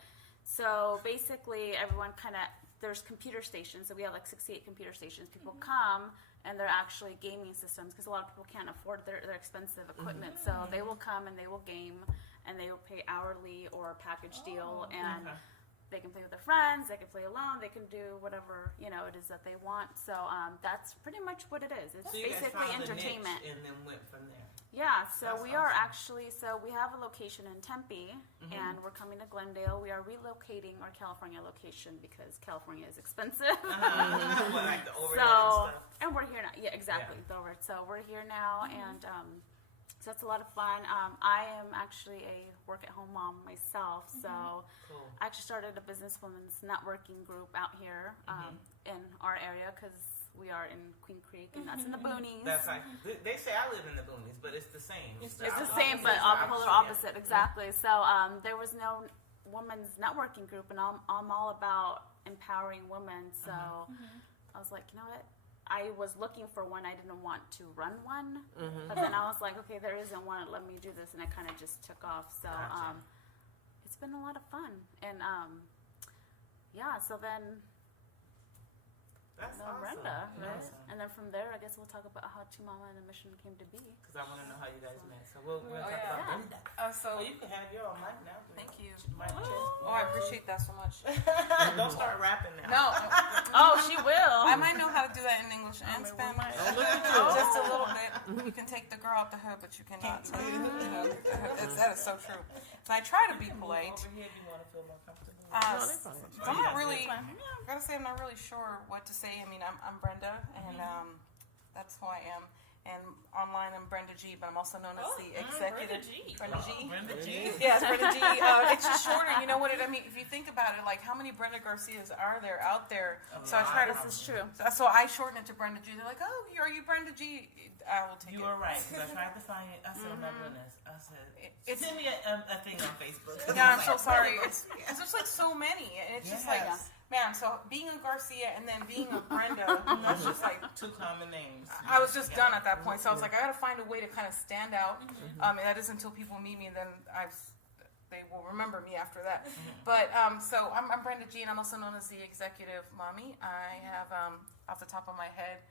so basically everyone kind of, there's computer stations, so we have like 68 computer stations. People come and they're actually gaming systems because a lot of people can't afford their expensive equipment. So they will come and they will game and they will pay hourly or a package deal and they can play with their friends, they can play alone, they can do whatever, it is that they want. So that's pretty much what it is. It's So you guys basically found the entertainment. niche and then went from there. Yeah, so That's we are awesome. actually, we have a location in Tempe, and we're coming to Glendale. We are relocating our California location because California is expensive. Well, like the overhead and So, stuff. and we're here now. Yeah, exactly. The overhead. So we're here now, and so that's a lot of fun. I am actually a work-at-home mom myself, so Cool. I actually started a businesswomen's networking group out here in our area because we are in Queen Creek, and that's in the boonies. That's like they say I live in the boonies, but it's the same. It's the same, but polar opposite, exactly. So there was no women's networking group, and I'm all about empowering women. So I was like, you know what? I was looking for one. I didn't want to run one, but then I was like, okay, there isn't one. Let me do this, and it kind of just took off. So it's been a lot of fun, and yeah. So then. That's No, awesome. Brenda, right? Awesome. And then from there, I guess we'll talk about how Two Mama and the Mission came to be. Because I want to know how you guys met. So we'll talk yeah. about Brenda. So Oh, you can have your own mic now. thank you. Mic check. Oh, I appreciate that so much. Don't start rapping now. No, Oh, she will. I might know how to do that in English and Spanish. Just a little bit. You can take the girl out the hood, but you cannot take that is so true. So I try to be polite. Over here, you want to feel more comfortable. I'm not really. Gotta say, I'm not really sure what to say. I mean, I'm Brenda, and that's who I am. and online I'm Brenda G, but I'm also known as the executive. Brenda G. Brenda G. Yes, Brenda G. It's just shorter. You know what I mean? If you think about it, like how many Brenda Garcias are there out there? So I try to. This is true. So I shorten it to Brenda G. They're like, "Oh, are you Brenda G?" I will take it. You were right, because I tried to find it. I said, I'm not doing this. I said, send me a thing on Facebook. Yeah, I'm so sorry. It's just like so many, and it's just like. Man, so being a Garcia and then being a Brenda, that's just like two common names. I was just done at that point, so I was like, I gotta find a way to kind of stand out. And that is until people meet me, and then they will remember me after that. But so I'm Brenda G, and I'm also known as the executive mommy. I have off the top of my head,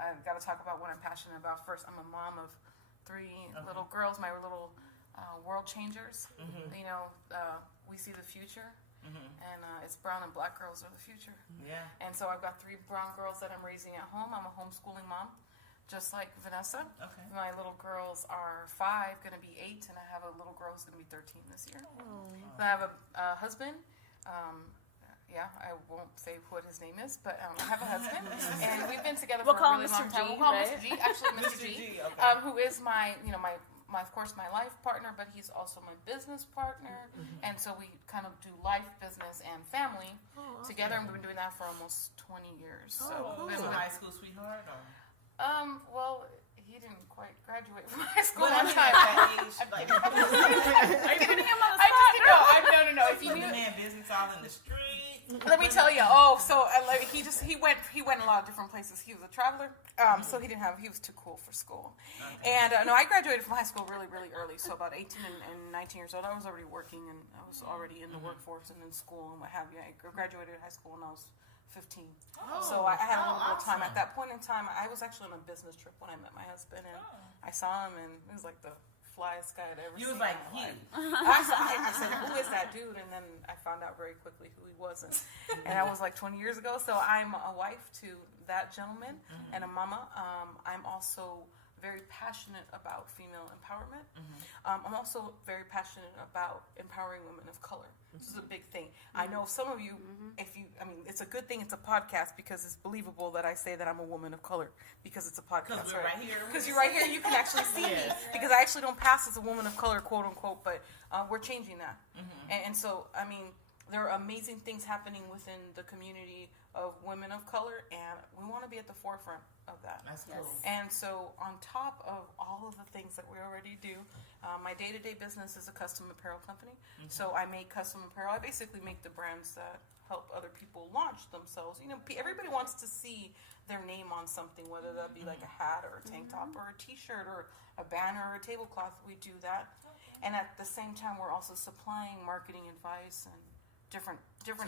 I've got to talk about what I'm passionate about. First, I'm a mom of 3 little girls, my little world changers. You know, we see the future. And it's brown and black girls are the future. Yeah. And so I've got 3 brown girls that I'm raising at home. I'm a homeschooling mom, just like Vanessa. Okay. My little girls are 5, going to be 8, and I have a little girl who's going to be 13 this year. So I have a husband. I won't say what his name is, but I have a husband, and we've been together for a really long time. We'll call him Mr. G. Actually, Mr. G, who is my of course, my life partner, but he's also my business partner. And so we kind of do life, business, and family together, and we've been doing that for almost 20 years. So, cool. So high school sweetheart? Or? Well, he didn't quite graduate from high school on time. Are you putting him on the spot? No. If you knew, the man business all in the street. Let me tell you. He went a lot of different places. He was a traveler, so he was too cool for school. And I graduated from high school really, really early. So about 18 and 19 years old, I was already working, and I was already in the workforce and in school and what have you. I graduated high school when I was 15. So I had a little bit of time. At that point in time, I was actually on a business trip when I met my husband, and I saw him, and it was like the flyest guy I'd ever seen. You was like, I said, who is that dude? And then I found out very quickly who he wasn't. And that was like 20 years ago. So I'm a wife to that gentleman and a mama. I'm also very passionate about female empowerment. I'm also very passionate about empowering women of color. This is a big thing. I know some of you, it's a good thing it's a podcast, because it's believable that I say that I'm a woman of color because it's a podcast. Because we're right here. Because you're right here, you can actually see me. Because I actually don't pass as a woman of color, quote unquote, but we're changing that. And so, there are amazing things happening within the community of women of color, and we want to be at the forefront of that. That's cool. And so, on top of all of the things that we already do, my day-to-day business is a custom apparel company. So I make custom apparel. I basically make the brands that help other people launch themselves. You know, everybody wants to see their name on something, whether that be like a hat or a tank top or a t-shirt or a banner or a tablecloth. We do that. And at the same time, we're also supplying marketing advice and different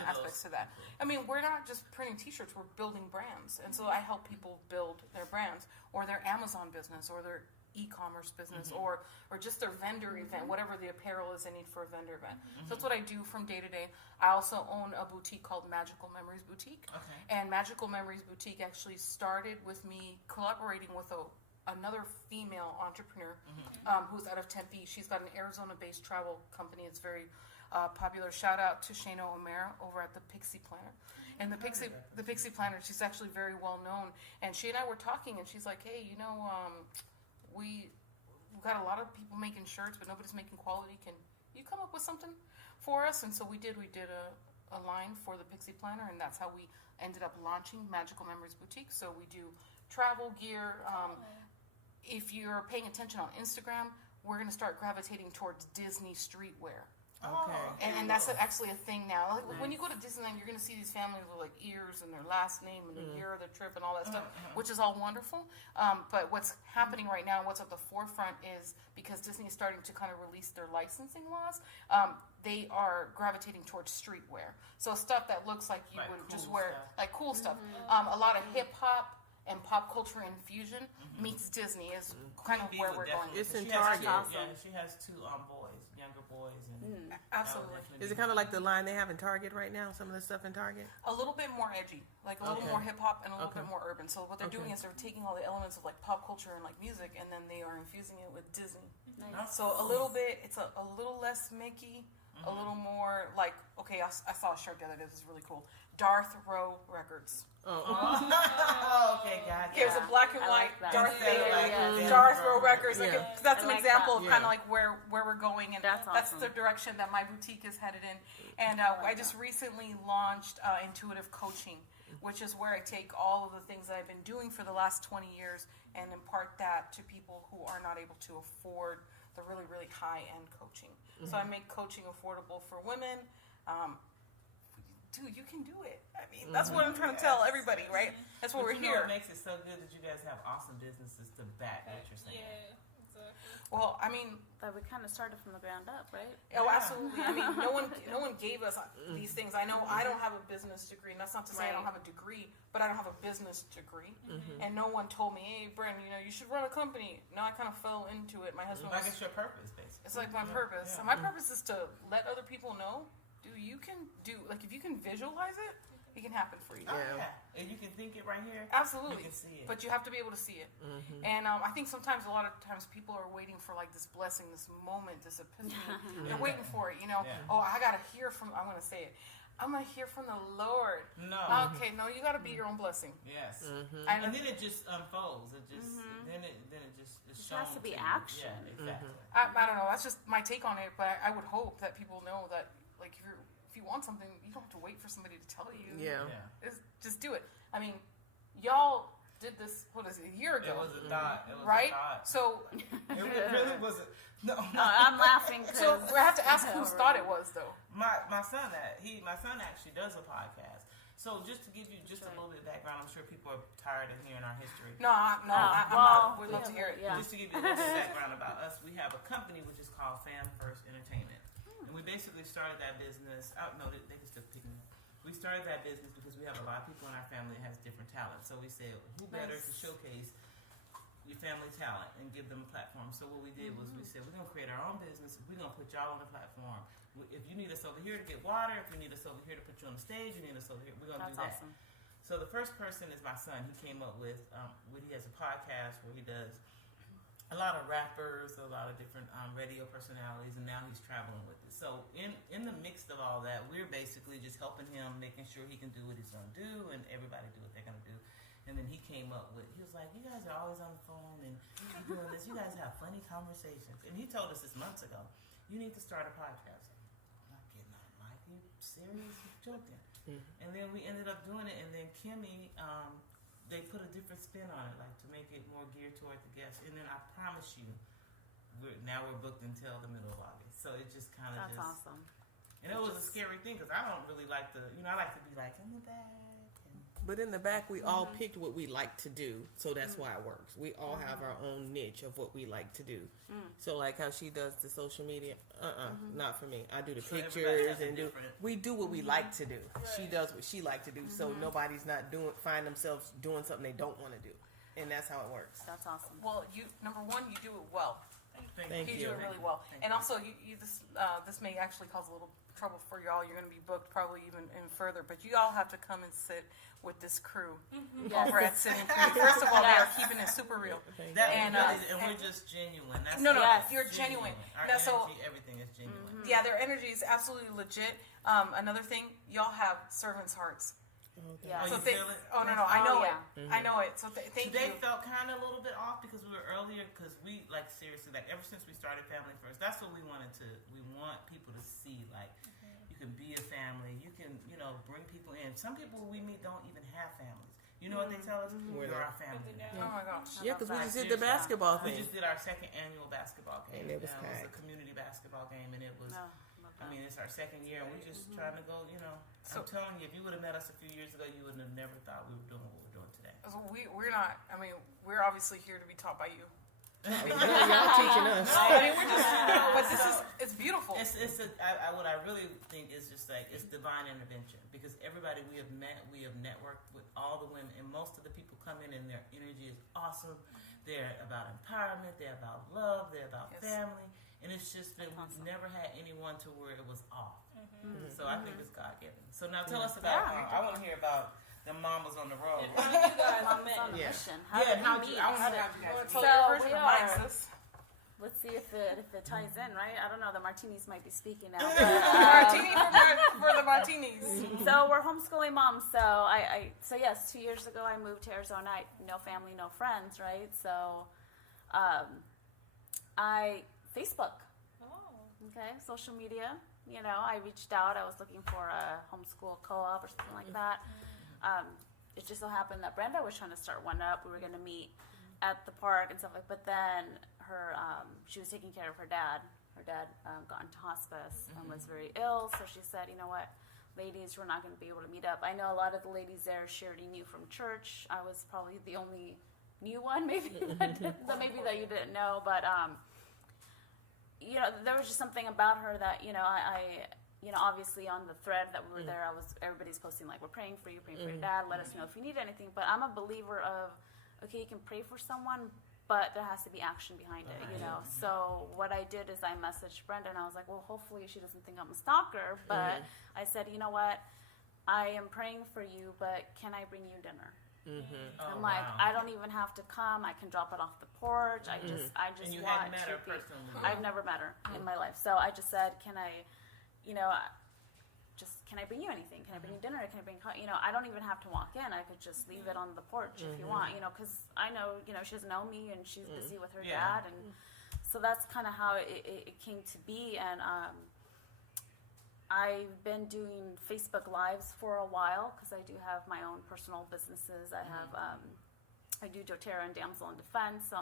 aspects to that. We're not just printing t-shirts, we're building brands. And so I help people build their brands or their Amazon business or their e-commerce business or just their vendor event, whatever the apparel is they need for a vendor event. So that's what I do from day to day. I also own a boutique called Magical Memories Boutique. And Magical Memories Boutique actually started with me collaborating with another female entrepreneur who's out of Tempe. She's got an Arizona-based travel company. It's very popular. Shout out to Shana O'Mara over at the Pixie Planner. And the Pixie Planner, she's actually very well known. And she and I were talking, and she's like, hey, we've got a lot of people making shirts, but nobody's making quality. Can you come up with something for us? And so we did a line for the Pixie Planner, and that's how we ended up launching Magical Memories Boutique. So we do travel gear. If you're paying attention on Instagram, we're going to start gravitating towards Disney streetwear. And that's actually a thing now. Like, when you go to Disneyland, you're going to see these families with like ears and their last name and the year of their trip and all that stuff, which is all wonderful. But what's happening right now, what's at the forefront is because Disney is starting to kind of release their licensing laws, they are gravitating towards streetwear. So stuff that looks like you would just wear, like cool stuff. A lot of hip hop and pop culture infusion meets Disney is kind of where we're going. It's in Target. She has 2 boys, younger boys. And absolutely. Is it kind of like the line they have in Target right now? Some of the stuff in Target? A little bit more edgy, like a little more hip hop and a little bit more urban. So what they're doing is they're taking all the elements of like pop culture and like music, and then they are infusing it with Disney. So a little bit, it's a little less Mickey, a little more like, okay, I saw a shirt the other day. This is really cool. Darth Row Records. Okay, gotcha. Here's a black and white like that. Darth Vader, Yeah. Darth Row Records. Like Yeah. that's I an like example that. of kind of like where we're going, and That's that's awesome. the direction that my boutique is headed in. And I just recently launched intuitive coaching, which is where I take all of the things that I've been doing for the last 20 years and impart that to people who are not able to afford the really, really high-end coaching. So I make coaching affordable for women. Dude, you can do it. I mean, that's what I'm trying to tell everybody, right? That's what we're You know here. what makes it so good that you guys have awesome businesses to back what you're saying. Yeah, exactly. Well, I mean, But we kind of started from the ground up, right? oh, absolutely. I mean, no one gave us these things. I know I don't have a business degree, and that's not to say I don't have a degree, but I don't have a business degree. And no one told me, hey, Brent, you should run a company. No, I kind of fell into it. My husband Like was, it's your purpose, basically. it's like my purpose. Yeah. And my purpose is to let other people know, dude, you can do, like, if you can visualize it, it can happen for you. Oh, yeah. And you can think it right here. Absolutely. You can see it. But you have to be able to see it. And I think sometimes, a lot of times, people are waiting for like this blessing, this moment, this epiphany. They're waiting for it, Yeah. Oh, I got to hear from, I'm going to say it. I'm going to hear from the Lord. No. Okay, no, you got to be your own blessing. Yes. And And then it just unfolds. It just then it just is It shown has to be you. action. Yeah, exactly. I don't know. That's just my take on it. But I would hope that people know that, like, if you want something, you don't have to wait for somebody to tell you. Yeah. Just do it. I mean, y'all did this, what is it, a year It ago? was a thought. It was Right? a thought. So, It really wasn't. No. I'm laughing so because I have to ask whose thought it was, though. My son actually does a podcast. So just to give you just a little bit of background, I'm sure people are tired of hearing our history. I'm well, not. We'd love to hear it. yeah. Just to give you a little bit of background about us, we have a company which is called Fan First Entertainment. And we basically started that business. They can still pick me up. We started that business because we have a lot of people in our family that has different talents. So we said, who better to showcase your family talent and give them a platform? So what we did was we said, we're going to create our own business. We're going to put y'all on the platform. If you need us over here to get water, if you need us over here to put you on the stage, you need us over here, we're going to do that. Awesome. So the first person is my son. He came up with, he has a podcast where he does a lot of rappers, a lot of different radio personalities, and now he's traveling with it. So in the mix of all that, we're basically just helping him, making sure he can do what he's going to do, and everybody do what they're going to do. And then he came up with, he was like, you guys are always on the phone and doing this. You guys have funny conversations. And he told us this months ago, you need to start a podcast. I'm not getting on, Mike. You serious? You're joking. And then we ended up doing it, and then Kimmy, they put a different spin on it, like to make it more geared toward the guests. And then I promise you, we're booked until the middle of August. So it just kind of That's awesome. And it was a scary thing because I don't really like I like to be like in the back. But in the back, we all picked what we like to do, so that's why it works. We all have our own niche of what we like to do. So like how she does the social media, not for me. I do the So everybody pictures has a and different- we do what we like to do. She does what she like to do, so nobody's not find themselves doing something they don't want to do, and that's how it works. That's awesome. Well, number one, you do it well. Thank You you. do it really well. And also, this may actually cause a little trouble for y'all. You're going to be booked probably even further, but you all have to come and sit with this crew over at SittingPretty. First of all, they are keeping it super real. And we're just genuine. That's No, Yes. you're genuine. Our Now, energy, so everything is genuine. yeah, their energy is absolutely legit. Another thing, y'all have servants' hearts. Yeah. Oh, So you they- feel it? oh no, I know yeah. it. I know it. So thank Today you. felt kind of a little bit off because we were earlier. Because we seriously ever since we started Family First, that's what we wanted to. We want people to see you can be a family. You can bring people in. Some people we meet don't even have families. You know what they tell us? We're our family now. Oh my gosh. Yeah, because we just did the Seriously. basketball We thing. just did our second annual basketball game. And it was a packed. community basketball game, and it was. No, love that. I mean, it's our second year, and we're just trying to go. I'm telling you, if you would have met us a few years ago, you would have never thought we were doing what we're doing today. So we're not. I mean, we're obviously here to be taught by you. Y'all teaching us. I mean, we're just. But it's beautiful. What I really think is just it's divine intervention because everybody we have networked with all the women, and most of the people come in and their energy is awesome. They're about empowerment. They're about love. They're about family. And it's just that we've never had anyone to where it was off. So I think it's God given. So now tell us about. I want to hear about the mamas on the road. Mama's on a mission. How did how we meet? I want to know how you guys. So So first we remind are- us. Let's see if it ties in, right? I don't know. The martinis might be speaking now. Martini for the martinis. So we're homeschooling moms. So yes, 2 years ago I moved to Arizona. No family, no friends, right? So, Facebook. Okay, social media. You know, I reached out. I was looking for a homeschool co-op or something like that. It just so happened that Brenda was trying to start one up. We were going to meet at the park and stuff like. But then she was taking care of her dad. Her dad got into hospice and was very ill. So she said, you know what, ladies, we're not going to be able to meet up. I know a lot of the ladies there she already knew from church. I was probably the only new one, maybe that you didn't know, but you know, there was just something about her that, you know, I you know, obviously on the thread that we were there, everybody's posting like, we're praying for you, praying for your dad, let us know if you need anything. But I'm a believer of, okay, you can pray for someone, but there has to be action behind it, you know. So what I did is I messaged Brenda and I was like, well, hopefully she doesn't think I'm a stalker, but I said, you know what, I am praying for you, but can I bring you dinner? I'm like, I don't even have to come. I can drop it off the porch. I just And you want hadn't met to her be. personally. I've never met her in my life, so I just said, can I, you know, can I bring you anything? Can I bring you dinner? Can I bring, you know, I don't even have to walk in. I could just leave it on the porch if you want, you know, because I know, you know, she doesn't know me and she's busy with her dad, and so that's kind of how it came to be. And I've been doing Facebook Lives for a while because I do have my own personal businesses. I have, I do doTERRA and Damsel in Defense. So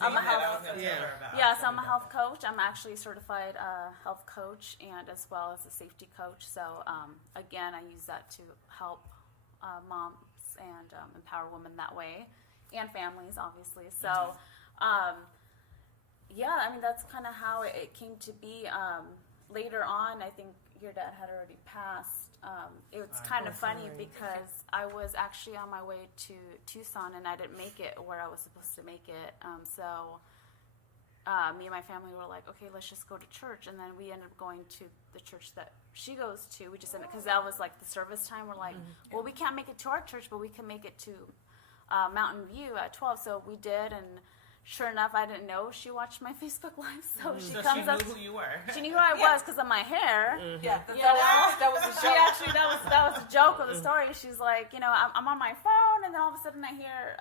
I'm a health coach. I'm actually a certified health coach and as well as a safety coach. So again, I use that to help moms and empower women that way, and families, obviously. So yeah, I mean, that's kind of how it came to be. Later on, I think your dad had already passed. It was kind of funny because I was actually on my way to Tucson and I didn't make it where I was supposed to make it. So me and my family were like, okay, let's just go to church. And then we ended up going to the church that she goes to. We just ended, because that was like the service time. We're like, well, we can't make it to our church, but we can make it to Mountain View at 12. So we did, and sure enough, I didn't know she watched my Facebook Live, so she comes up. She knew who you were. She knew who I was because of my hair. Yeah, that was a She joke. actually, that was a joke of the story. She's like, you know, I'm on my phone, and then all of a sudden I hear,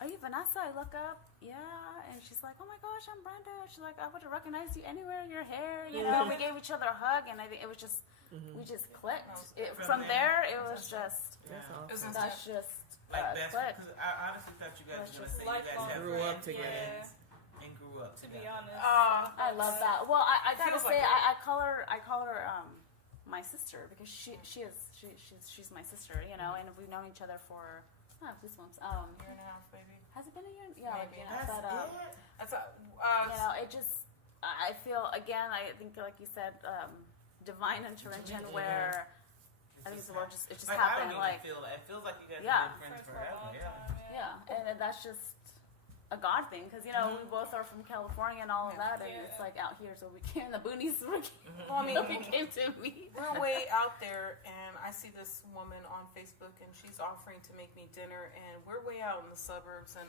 are you Vanessa? I look up, yeah, and she's like, oh my gosh, I'm Brenda. She's like, I would have recognized you anywhere, your hair, you know. We gave each other a hug, and I think it was just, we just clicked. From there, it was just, that's just. Like that's because I honestly thought you guys were gonna say you guys have grew up together and grew up To together. be honest. I love that. Well, I gotta say, I call her my sister because she's my sister, you know, and we've known each other for goosebumps. Year and a half, baby. Has it been a year? Yeah, Maybe. like, you know, That's you know, it just, I feel, again, I think like you said, divine intervention where I think the Lord just like, happened. I don't like, even feel that. It feels like you guys Yeah. have been friends forever. yeah, and that's just a God thing because, you know, we both are from California and all of that, and it's like out here, so we came in the boonies. Well, I mean, We came to meet. we're way out there, and I see this woman on Facebook, and she's offering to make me dinner, and we're way out in the suburbs, and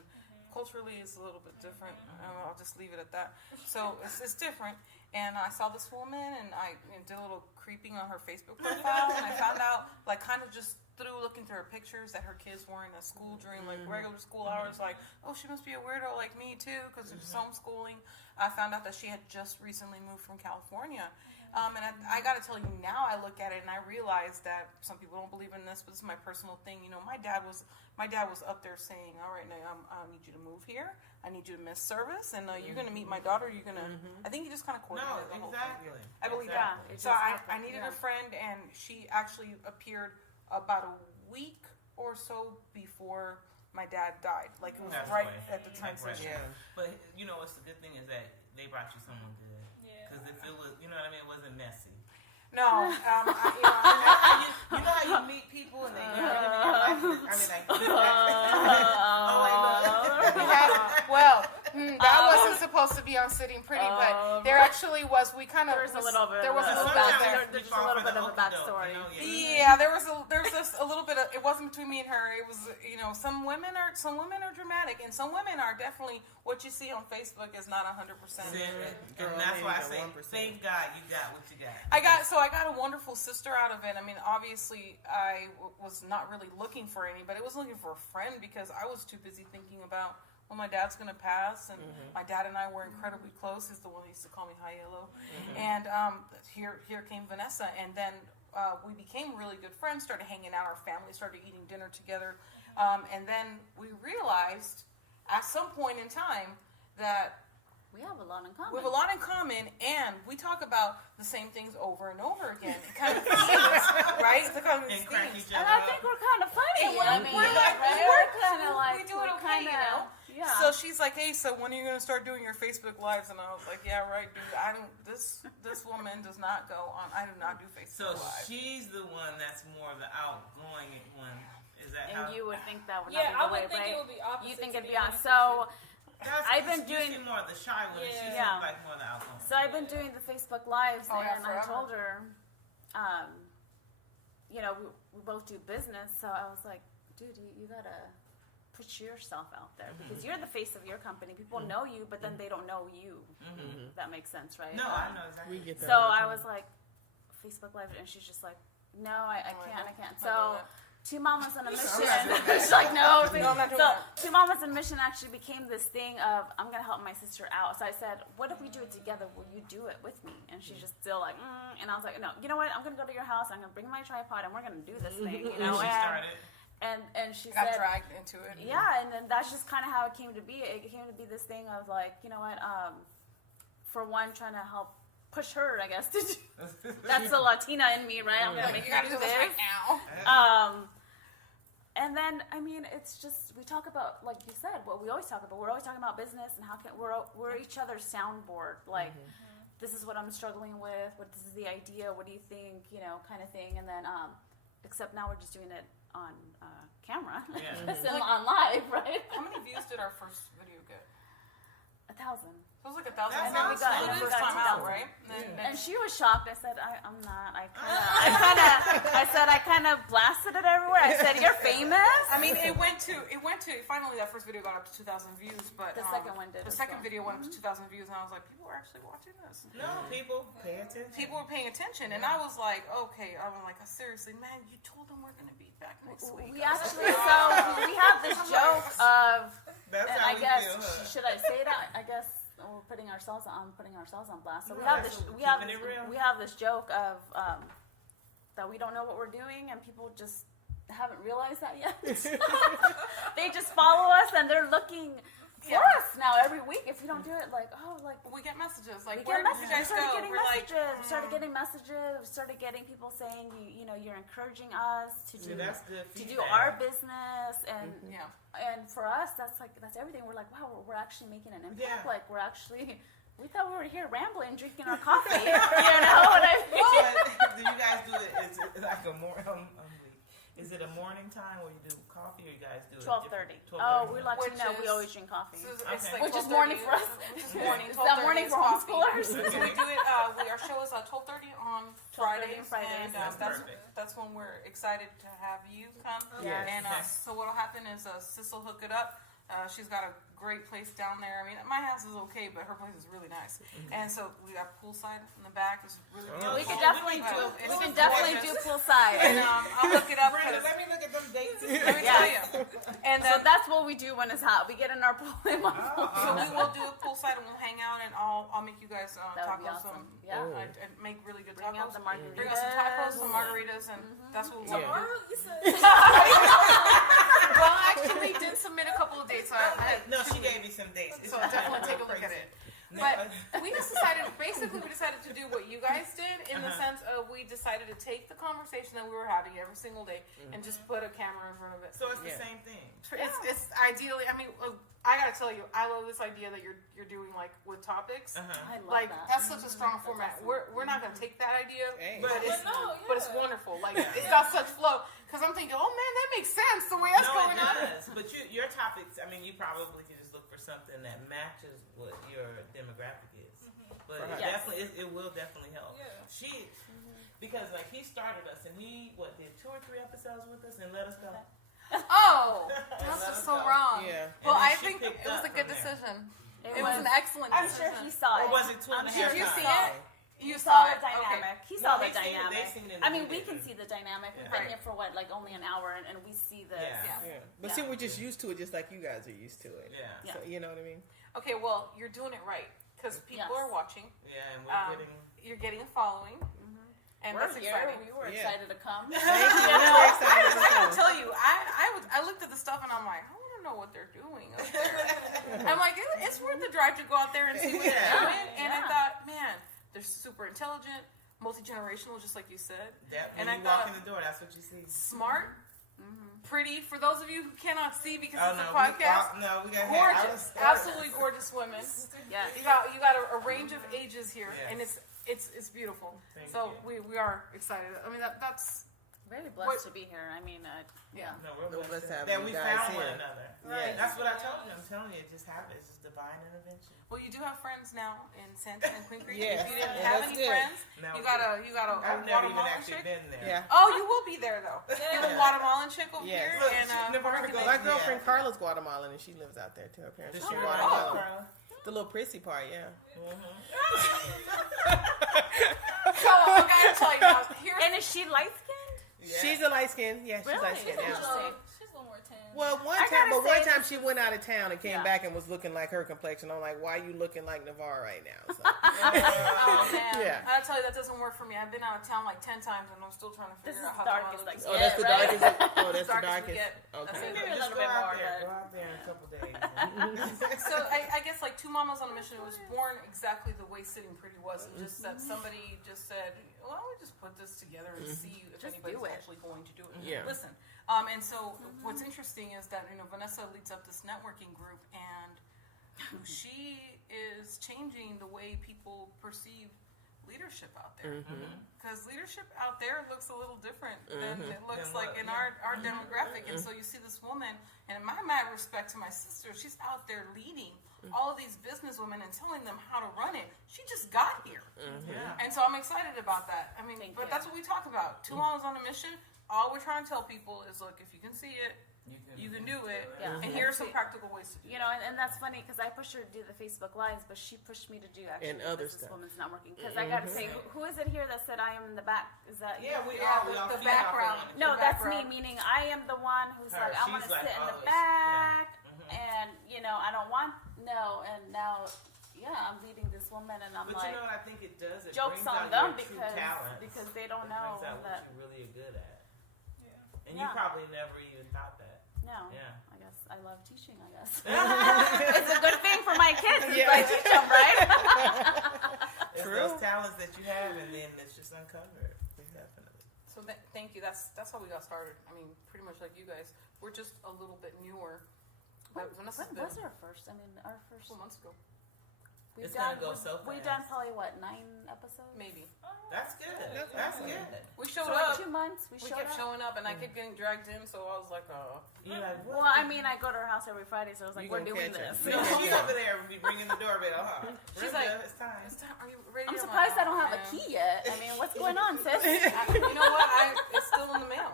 culturally it's a little bit different. I'll just leave it at that. So it's different. And I saw this woman, and I did a little creeping on her Facebook profile, and I found out, like, kind of just through looking through her pictures that her kids weren't at school during, like, regular school hours, like, oh, she must be a weirdo like me, too, because she's homeschooling. I found out that she had just recently moved from California. And I got to tell you, now I look at it and I realize that some people don't believe in this, but this is my personal thing. You know, my dad was up there saying, all right, now I need you to move here. I need you to miss service, and you're going to meet my daughter. You're going to, I think he just kind of coordinated the whole thing. I believe that. So I needed a friend, and she actually appeared about a week or so before my dad died. Like, it was right at the transition. But, you know, what's the good thing is that they brought you someone good. Because if it was, you know what I mean, it wasn't messy. No, you know how you meet people and they bring them in your life. I mean, like, oh wait, look. well, that wasn't supposed to be on Sitting Pretty, but there actually was. We kind of There's a little bit. There was a little bit. There's just a little bit of a backstory. Yeah, there's just a little bit of. It wasn't between me and her. It was, you know, some women are dramatic, and some women are definitely what you see on Facebook is not 100%. And that's why I say, thank God you got what you got. I got so I got a wonderful sister out of it. I mean, obviously, I was not really looking for anybody. I was looking for a friend because I was too busy thinking about when my dad's going to pass. And my dad and I were incredibly close. He's the one who used to call me High Yellow. And here came Vanessa. And then we became really good friends, started hanging out. Our family started eating dinner together. And then we realized at some point in time that we have a lot in common. We have a lot in common, and we talk about the same things over and over again. It kind of themes, right? It's kind of themes. And I think we're kind of funny. We're kind of like we do it okay, you know. Yeah. So she's like, "Hey, so when are you going to start doing your Facebook lives?" And I was like, "Yeah, right, dude. I don't. This woman does not go on. I do not do Facebook lives." So she's the one that's more of the outgoing one. Is that and how? you would think that would Yeah, not be the way, I would think right? it would be opposite. You think to it'd be be on. honest So That's, I've been doing more of the shy one. Yeah. She's Yeah. like more of the outgoing. So I've been doing the Facebook lives, Oh, yeah, and I forever. told her, you know, we both do business. So I was like, dude, you gotta put yourself out there because you're the face of your company. People know you, but then they don't know you. That makes sense, right? No, I know exactly. We get that. So all the I time. was like, Facebook Live, and she's just like, no, I can't. not So doing Two Mamas on a Mission. not doing that. She's like, no. No, I'm not doing So that. Two Mamas on a Mission actually became this thing of, I'm going to help my sister out. So I said, what if we do it together? Will you do it with me? And she's just still like, And I was like, no, you know what? I'm going to go to your house. I'm going to bring my tripod, and we're going to do this thing. You know? She started. And she Got said, dragged into it. yeah, and then that's just kind of how it came to be. It came to be this thing of like, you know what? For one, trying to help push her, I guess. That's the Latina in me, right? I'm gonna make You her gotta do do this this. right now. And then I mean, it's just we talk about, like you said, what we always talk about. We're always talking about business and how can we're each other's soundboard. Like, this is what I'm struggling with. What this is the idea. What do you think? You know, kind of thing. And then except now we're just doing it on camera, on live, right? How many views did our first video get? 1,000. It was like 1,000. That's And then we got awesome. the We first got time out, 2,000. right? And she was shocked. I said, I'm not. I kind of blasted it everywhere. I said, you're famous. I mean, it went to finally that first video got up to 2,000 views, but The second one did The as second well. video went up to 2,000 views, and I was like, people are actually watching this. No, people pay attention. People were paying attention, and I was like, okay. I'm like, seriously, man, you told them we're gonna be back next week. We actually, so we have this joke of, That's and how I we guess, feel, huh? should I say that? I guess we're putting ourselves on blast. So No, we have that's this, what- we have keeping it real. this joke of that we don't know what we're doing, and people just haven't realized that yet. They just follow us, and they're looking for us now every week. If we don't do it, like, We get messages like, we where get did you messages. guys go? We started getting messages. We started getting people saying, you know, you're encouraging us to do that's good to do feedback. our business, and Yeah. and for us, that's everything. We're like, wow, we're actually making an impact. Yeah. Like, we're actually. We thought we were here rambling, drinking our coffee. You know what I mean? But do you guys do it? Is it like a morning? Is it a morning time where you do coffee, or you guys do it? 12:30. 12:30? Oh, we let Which you know we is- always drink coffee. So it's Okay. like Which is 12:30 morning for us. Which is morning. Is that 12:30 morning is for coffee. homeschoolers? So we do it. Our show is 12:30 on 12:30 Fridays, on Fridays. and That's perfect. that's when we're excited to have you come. Yes. And so what'll happen is Sis will hook it up. She's got a great place down there. I mean, my house is okay, but her place is really nice. And so we got poolside in the back. It's really beautiful. We can definitely do gorgeous. poolside. And I'll look it up. Brenda, 'cause- let me look at them dates. Let me tell you. And So then that's what we do when it's hot. We get in our pool. so we will do a poolside and we'll hang out, and I'll make you guys That would be tacos awesome. some Yeah. and make really good Bring out tacos. the margaritas. Bring us some tacos, some margaritas, and that's what we'll do. You said Well, I actually did submit a couple of dates. No, she gave me some dates. So definitely take a look at it. But we just decided, basically, we decided to do what you guys did in the sense of we decided to take the conversation that we were having every single day and just put a camera in front of it. So it's the same thing. It's ideally, I mean, I gotta tell you, I love this idea that you're doing like with topics. I love Like that. that's such a strong format. We're not gonna take that idea, Hey. but it's no, but it's wonderful. Like it's got such flow. Because I'm thinking, oh man, that makes sense the way that's No, going it on. does. But your topics, I mean, you probably can just look for something that matches what your demographic is. But it Yes. definitely, it will definitely help. Yeah. She, because like he started us and he did 2 or 3 episodes with us and let us go. Oh, And that's let just us so go. wrong. Yeah. Well, And then I she think picked it was up a good from there. decision. It It was an excellent I'm decision. sure he saw Or it. was it 2.5 I'm sure Did you times? see it? You saw saw the it. Okay. dynamic. He saw the they seen it- dynamic. they seen it in I the mean, we video. can see the dynamic. We've Yeah. been here for what, like only an hour, and we see this. Yeah. But see, we're just used to it, just like you guys are used to it. Yeah. So you know what I mean? Okay, well, you're doing it right because people Yes. are watching. Yeah, and we're getting. You're getting a following, and We're that's here. exciting. We were Yeah. excited to come. Thank you. We're excited. I gotta tell you, I looked at the stuff and I'm like, I want to know what they're doing up there. I'm like, it's worth the drive to go out there and see what they're doing. And I thought, man, they're super intelligent, multi-generational, just like you said. When And you walk in the door, that's what you see. Smart, pretty. For those of you who cannot see because Oh, it's no, a podcast, we got gorgeous, absolutely gorgeous women. Yes. You got a range of ages here, Yes. and it's beautiful. Thank So you. we are excited. I mean that's Very blessed to be here. I mean, yeah. No, we're We're blessed to have that you we guys found one here. another. Right. That's what I told you. I'm telling you, it just happened. It's just divine intervention. well. You do have friends now in Santa and Queen Creek. Yes, If you didn't and have that's any good. friends, Now you got a I've never even Guatemalan actually chick. been there. Yeah. Oh, you will be there though. There's a Guatemalan chick over Yes. here, Look, and she never heard of My Yeah. girlfriend Carla's Guatemalan, and she lives out there too. Her parents Does are she from want Guatemala. The little prissy part, yeah. so I gotta tell you now. Here's And is she light skinned? Yeah. She's a light skin. Yeah, she's Really? light skin. Yeah. Interesting. She's a little more tan. Well, one I time, gotta but one say time this she went out of town and came Yeah. back and was looking like her complexion. I'm like, why are you looking like Navarre right now? So, Oh man. yeah. I gotta tell you that doesn't work for me. I've been out of town like 10 times, and I'm still trying to This figure is out how dark to as like Oh, that's the right? darkest. Oh, that's the Darkest we darkest. get. Okay. That's it. Maybe a Just little go bit out more, there. but- Go out there in a couple days. So I guess like Two Mamas on a Mission, it was born exactly the way Sitting Pretty was. It just that somebody just said, why don't we just put this together and see if Just anybody's do it. actually going to do it. Yeah. Listen. And so what's interesting is that, Vanessa leads up this networking group, and she is changing the way people perceive leadership out there. Because leadership out there looks a little different than it looks Than like what? in our demographic. And so you see this woman, and in my mad respect to my sister, she's out there leading all of these business women and telling them how to run it. She just got here. Yeah. And so I'm excited about that. I mean, Thank but you. that's what we talk about. Two Mamas on a Mission. All we're trying to tell people is, look, if you can see it, you can do it. Yeah. And here are some practical ways to do it. You know, and that's funny because I pushed her to do the Facebook Lives, but she pushed me to do actually And other Business stuff. Women's Networking. Because I got to say, who is it here that said I am in the back? Is that Yeah, we Yeah, all the feed background. off of it. No, the that's me. background. Meaning I am the one who's Her, like, I she's want to like, sit in the oh, back, and I don't want and now, I'm leading this woman, and I'm But like, you know what I think it does? It jokes brings on out them your true because talents. they don't It know brings out that. what you really are good at. And Yeah. you probably never even thought that. No, Yeah. I guess I love teaching. I guess it's a good thing for my kids if Yeah. I teach them, right? It's True. those talents that you have, and then it's just uncovered. Definitely. So thank you. That's how we got started. I mean, pretty much like you guys. We're just a little bit newer. But Vanessa's When been was our first? I mean, our first. 2 months ago, We've It's gonna done, go so We've fast. done probably what 9 episodes? maybe. That's good. That's That's awesome. good. We showed So up. like 2 months. We We showed kept up. showing up, and I kept getting dragged in. So I was like, You're like, what? Well, I mean, I go to her house every Friday, so I was like, You we're gonna doing catch this. her. No, she's over there ringing the doorbell, huh? She's Brenda, like- it's time. "It's time. Are you ready?" I'm like, surprised I don't have a "Oh, key yet. I mean, what's going on, sis? You know what? It's still in the mail.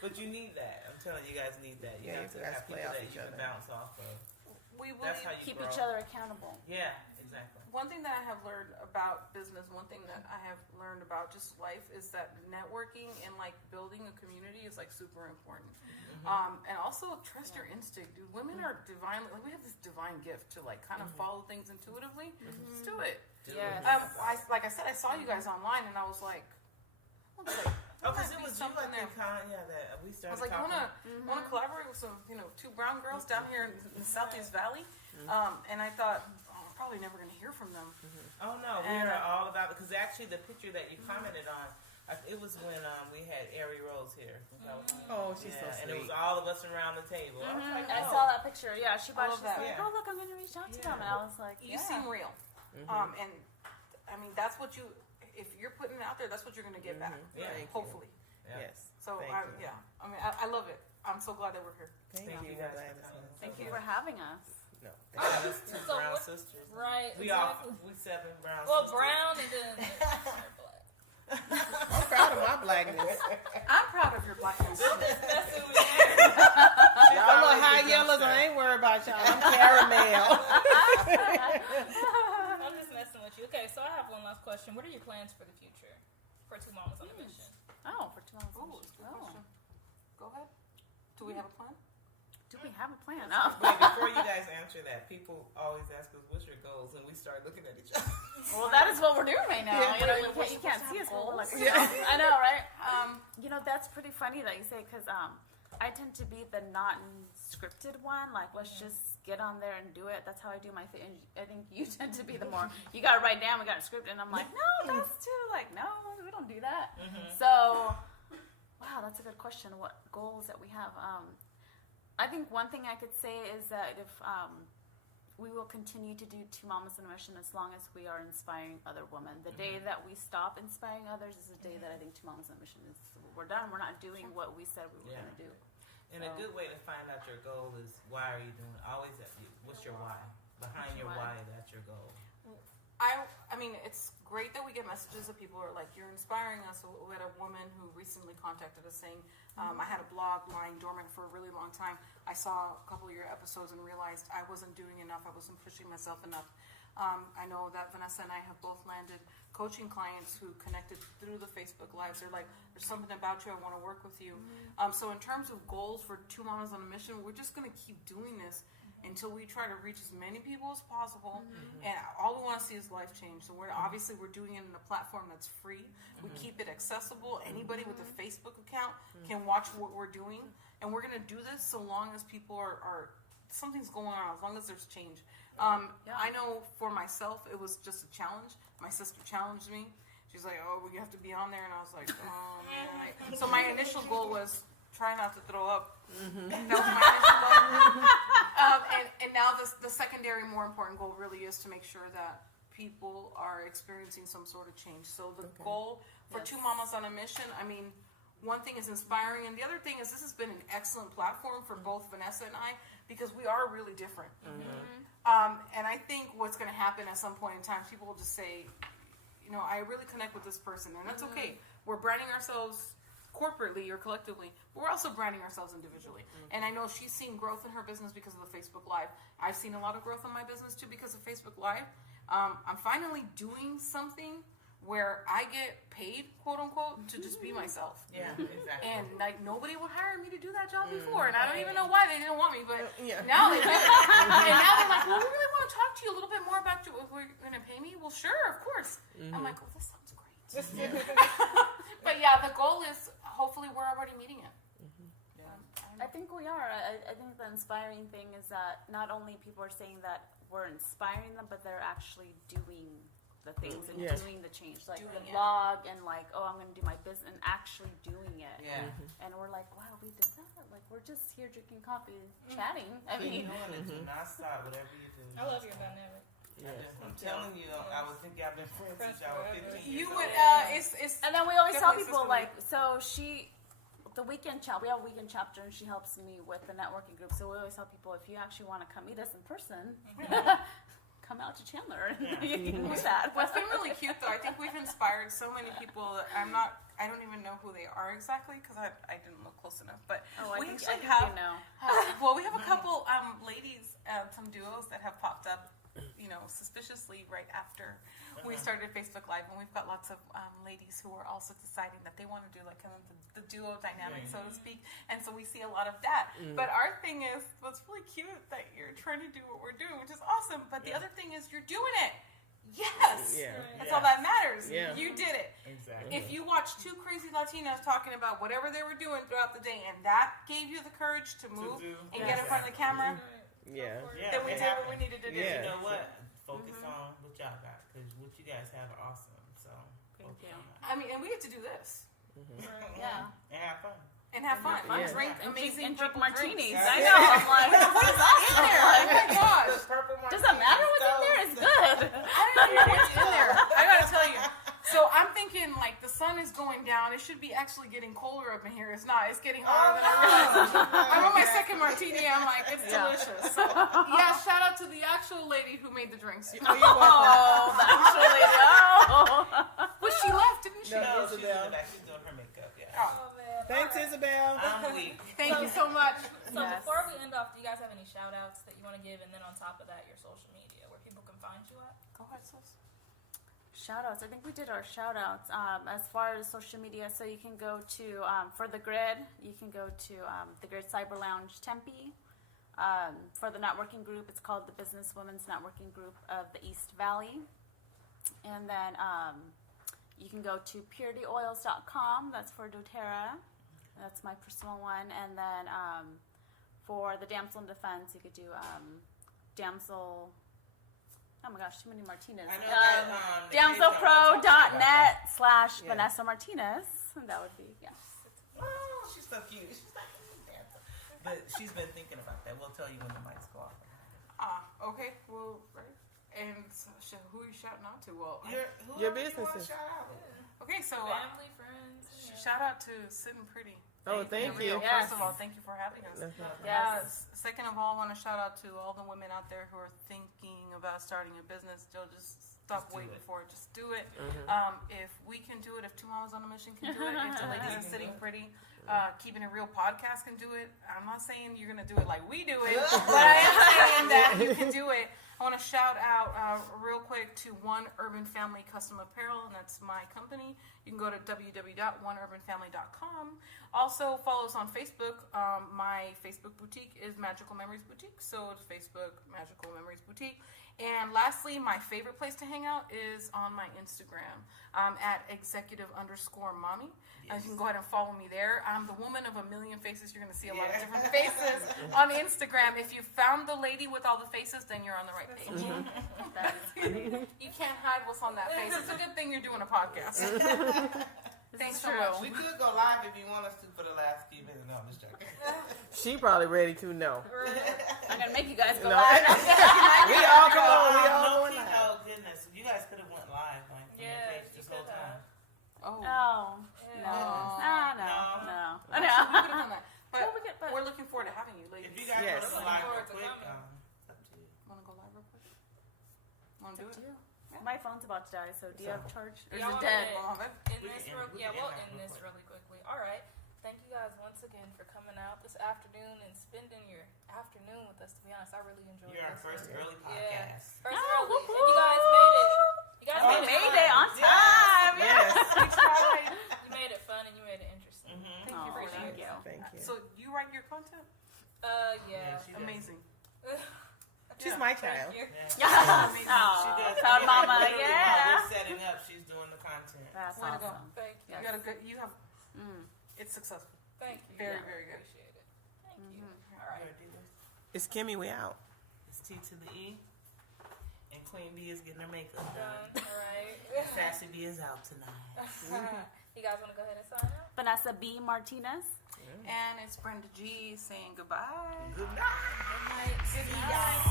But you need that. I'm telling you, you guys need that. You Yeah, have you to guys have play people off that each you can other. bounce off of. We That's how believe. you Keep grow. each other accountable. Yeah, exactly. One thing that I have learned about business, one thing that I have learned about just life is that networking and like building a community is like super important. And also trust your instinct. Dude, women are divinely, like we have this divine gift to like kind of follow things intuitively. Just do it. Yes. Like I said, I saw you guys online and I was like, Oh, because it might be was you, something I think, there. that we I started was like, talking. want to collaborate with some, 2 brown girls down here in the Southeast Valley. And I thought, I'm probably never going to hear from them. Oh, no, we And- are all about it. Because actually, the picture that you commented on, it was when we had Ari Rose here. Oh, she's so And it was sweet. all of us around the table. I was like, I oh. saw that picture. Yeah, she bought. love She's that. like, Yeah. oh look, I'm gonna reach out to Yeah. them, and I was like, You yeah. seem real. And I mean, that's what if you're putting it out there, that's what you're going to get back. Yeah. Thank you. Hopefully. Yeah. Yes. So, Thank you. I mean, I love it. I'm so glad that we're here. Thank Thank you. you guys Glad for to coming. see Thank you for having us. No. Yeah, it's 2 So brown what- sisters. Right. We exactly. all, we 7 brown Well, sisters. brown and then black. I'm proud of my blackness. I'm proud of your blackness. That's who we are. Y'all little high yellows, I ain't worried about y'all. I'm caramel. I'm just messing are your plans for the future for Two Mamas on a Mission? Oh, for 2 months. Ooh, that's a good question. Go ahead. Do we have a plan? Do we have a plan? Wait, before you guys answer that, people always ask us, "What's your goals?" And we start looking at each other. Well, that is what we're doing right now. Yeah, You can't see us. But we're like, I know, right? That's pretty funny that you say, because I tend to be the not scripted one. Like, let's just get on there and do it. That's how I do my thing. And I think you tend to be the more, you got to write down, we got to script. And I'm like, no, that's too, like, no, we don't do that. So, wow, that's a good question. What goals that we have? I think one thing I could say is that if we will continue to do Two Mamas on a Mission as long as we are inspiring other women. The day that we stop inspiring others is the day that I think Two Mamas on a Mission is, we're done. We're not doing what we said we were going to do. And a good way to find out your goal is, why are you doing it? Always, what's your why? Behind your why, that's your goal. I mean, it's great that we get messages that people are like, you're inspiring us. We had a woman who recently contacted us saying, I had a blog lying dormant for a really long time. I saw a couple of your episodes and realized I wasn't doing enough. I wasn't pushing myself enough. I know that Vanessa and I have both landed coaching clients who connected through the Facebook Lives. They're like, there's something about you, I want to work with you. So in terms of goals for Two Mamas on a Mission, we're just going to keep doing this until we try to reach as many people as possible, and all we want to see is life change. So we're doing it in a platform that's free. We keep it accessible. Anybody with a Facebook account can watch what we're doing, and we're going to do this so long as people are something's going on, as long as there's change. I know for myself, it was just a challenge. My sister challenged me. She's like, "Oh, well, you have to be on there," and I was like, "Oh man." So my initial goal was try not to throw up. That was my initial goal. And now the secondary, more important goal really is to make sure that people are experiencing some sort of change. So the goal for Two Mamas on a Mission, I mean, one thing is inspiring, and the other thing is this has been an excellent platform for both Vanessa and I, because we are really different. And I think what's going to happen at some point in time, people will just say, I really connect with this person, and that's okay. We're branding ourselves corporately or collectively, but we're also branding ourselves individually. And I know she's seen growth in her business because of the Facebook Live. I've seen a lot of growth in my business too because of Facebook Live. I'm finally doing something where I get paid, quote unquote, to just be myself. Yeah, exactly. And like nobody would hire me to do that job before, and I don't even know why they didn't want me, but now they do. And now they're like, well, we really want to talk to you a little bit more about you. We're going to pay me? Well, sure, of course. I'm like, oh, this sounds great. But yeah, the goal is hopefully we're already meeting it. I think we are. I think the inspiring thing is that not only people are saying that we're inspiring them, but they're actually doing the things and doing the change. Like the blog and like, oh, I'm going to do my business and actually doing it. Yeah. And we're like, wow, we did that. Like, we're just here drinking coffee, chatting. I mean, do not stop, whatever you do. I love your dynamic. I'm telling you, I would think y'all been friends since y'all were 15 years You old. would, and then we always tell definitely people, sisterly. like, so the weekend we have a weekend chapter, and she helps me with the networking group. So we always tell people, if you actually want to come meet us in person, come out to Chandler. You can do that. Well, it's been really cute, though. I think we've inspired so many people. I don't even know who they are exactly because I didn't look close enough. But I we think actually you know. Well, we have a couple ladies, some duos that have popped up, suspiciously right after we started Facebook Live, and we've got lots of ladies who are also deciding that they want to do like kind of the duo dynamic, so to speak, and so we see a lot of that. But our thing is, what's really cute that you're trying to do what we're doing, which is awesome, but the other thing is you're doing it. Yes! That's all that matters. You did it. Exactly. If you watch two crazy Latinas talking about whatever they were doing throughout the day, and that gave you the courage to move and get in front of the camera, then we did what we needed to do. You know what? Focus on what y'all got, because what you guys have are awesome. So, Thank you. I mean, and we get to do this. Yeah. And have fun. And have fun. Yeah. Drink amazing and drink purple martinis. drinks. I know. I'm like, what is that in there? Oh my gosh. Does it matter what's in there? It's good. I don't even know what's in there. I gotta tell you. So I'm thinking, like, the sun is going down. It should be actually getting colder up in here. It's not. It's getting hotter than I realized. I'm on my second martini. I'm like, it's delicious. So, shout out to the actual lady who made the drinks. The actual lady. Well, she left, didn't she? No, she's in the back. She's doing her makeup. Oh. Thanks, Isabel. I'm weak. Thank you so much. So before we end off, do you guys have any shout outs that you want to give? And then on top of that, your social media, where people can find you at? Go ahead, sis. Shout-outs. I think we did our shout-outs. As far as social media, so you can go to, for the Grid, you can go to the Grid Cyber Lounge Tempe. For the networking group, it's called the Business Women's Networking Group of the East Valley. And then you can go to purityoils.com. That's for doTERRA. That's my personal one. And then for the Damsel in Defense, you could do Damsel... Oh my gosh, too many Martinez. Damselpro.net/Vanessa Martinez. That would be, yeah. Oh, she's so cute. She's like, but she's been thinking about that. We'll tell you when the mics go off. Okay. Well, right. And who are you shouting out to? Well, your businesses. Okay, so Family, friends. shout out to SittingPretty. Oh, thank you. First of all, thank you for having us. Yes. Second of all, I want to shout out to all the women out there who are thinking about starting a business. Just stop waiting for it. Just do it. If we can do it, if Two Mamas on a Mission can do it, if the ladies in SittingPretty, Keeping It Real podcast can do it. I'm not saying you're going to do it like we do it, but I am saying that you can do it. I want to shout out real quick to One Urban Family Custom Apparel, and that's my company. You can go to www.oneurbanfamily.com. Also, follow us on Facebook. My Facebook boutique is Magical Memories Boutique, so it's Facebook Magical Memories Boutique. And lastly, my favorite place to hang out is on my Instagram at executive_mommy. And you can go ahead and follow me there. I'm the woman of a million faces. You're going to see a lot of different faces on Instagram. If you found the lady with all the faces, then you're on the right page. You can't hide what's on that face. It's a good thing you're doing a podcast. Thanks so much. We could go live if you want us to for the last few minutes. No, I'm just joking. She probably ready to know. I'm going to make you guys go No. live. We all come on. We all going live. Oh, goodness. You guys could have went live on your page this whole time. Oh. No. We could have done that. But we're looking forward to having you, ladies. If you guys want to go live real quick, it's up to you. Want to go live real quick? Want to do it? My phone's about to die, so do you have charge? Or is Y'all it dead? we'll end this really quickly. All right. Thank you guys once again for coming out this afternoon and spending your afternoon with us. To be honest, I really enjoyed it. You're our first early podcast. First early. And you guys made it. You guys made it on time. Yes. You made it fun and you made it interesting. Thank you for Thank you. Thank you. So you write your content? Yeah. Amazing. She's my child. She does. Proud mama, While yeah. we're setting up, she's doing the content. That's Way to go. awesome. Thank you. You got a good. You have. It's successful. Thank you. Very, very good. Appreciate it. Thank you. All right. It's Kimmy. We out. It's T to the E. And Queen B is getting her makeup done. All right. Sassy B is out tonight. You guys want to go ahead and sign out? Vanessa B. Martinez. And it's Brenda G saying goodbye. Good night. Good night.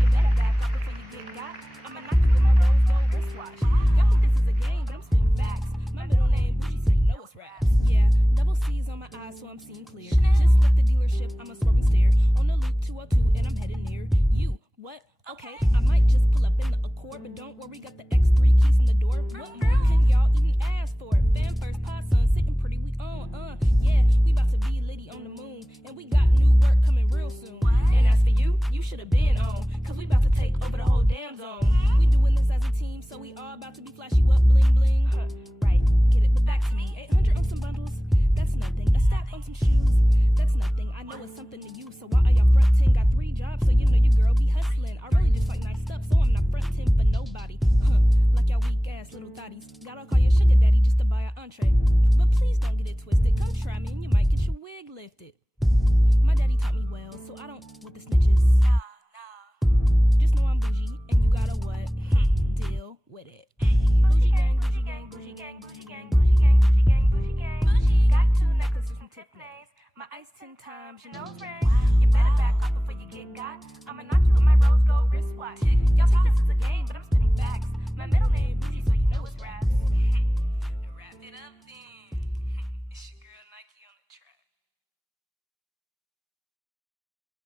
You better back up before you get got. I'ma knock you with my rose gold wristwatch. Y'all think this is a game, but I'm spitting facts. My middle name, Bougie, so you know it's raps. Yeah, double C's on my eyes, so I'm seeing clear. Just left the dealership, I'm a swerving stare. On the loop 202, and I'm heading near you. What? Okay, I might just pull up in the Accord, but don't worry, got the X3 keys in the door. What more can y'all even ask for? Fan first, pod son, sitting pretty, we on, yeah, we about to be litty on the moon, and we got new work coming real soon. And as for you, you should have been on, cause we about to take over the whole damn zone. We doing this as a team, so we all about to be flash you up, bling bling. Right, get it, but back to me. 800 on some bundles, that's nothing. A stack on some shoes, that's nothing. I know it's something to you, so why are y'all frontin'? Got 3 jobs, so you know your girl be hustling. I really just like nice stuff, so I'm not frontin' for nobody. Like y'all weak ass little thotties. Gotta call your sugar daddy just to buy an entree. But please don't get it twisted. Come try me and you might get your wig lifted. My daddy taught me well, so I don't with the snitches. Nah. Just know I'm bougie, and you gotta what? Deal with it. Bougie gang, bougie gang, bougie gang, bougie gang, bougie gang, bougie gang, bougie gang. Got 2 necklaces from Tiffany's. My ice 10 times, your nose ring. You better back up before you get got. I'ma knock you with my rose gold wristwatch. Y'all think this is a game, but I'm spinning facts. My middle name, Bougie, so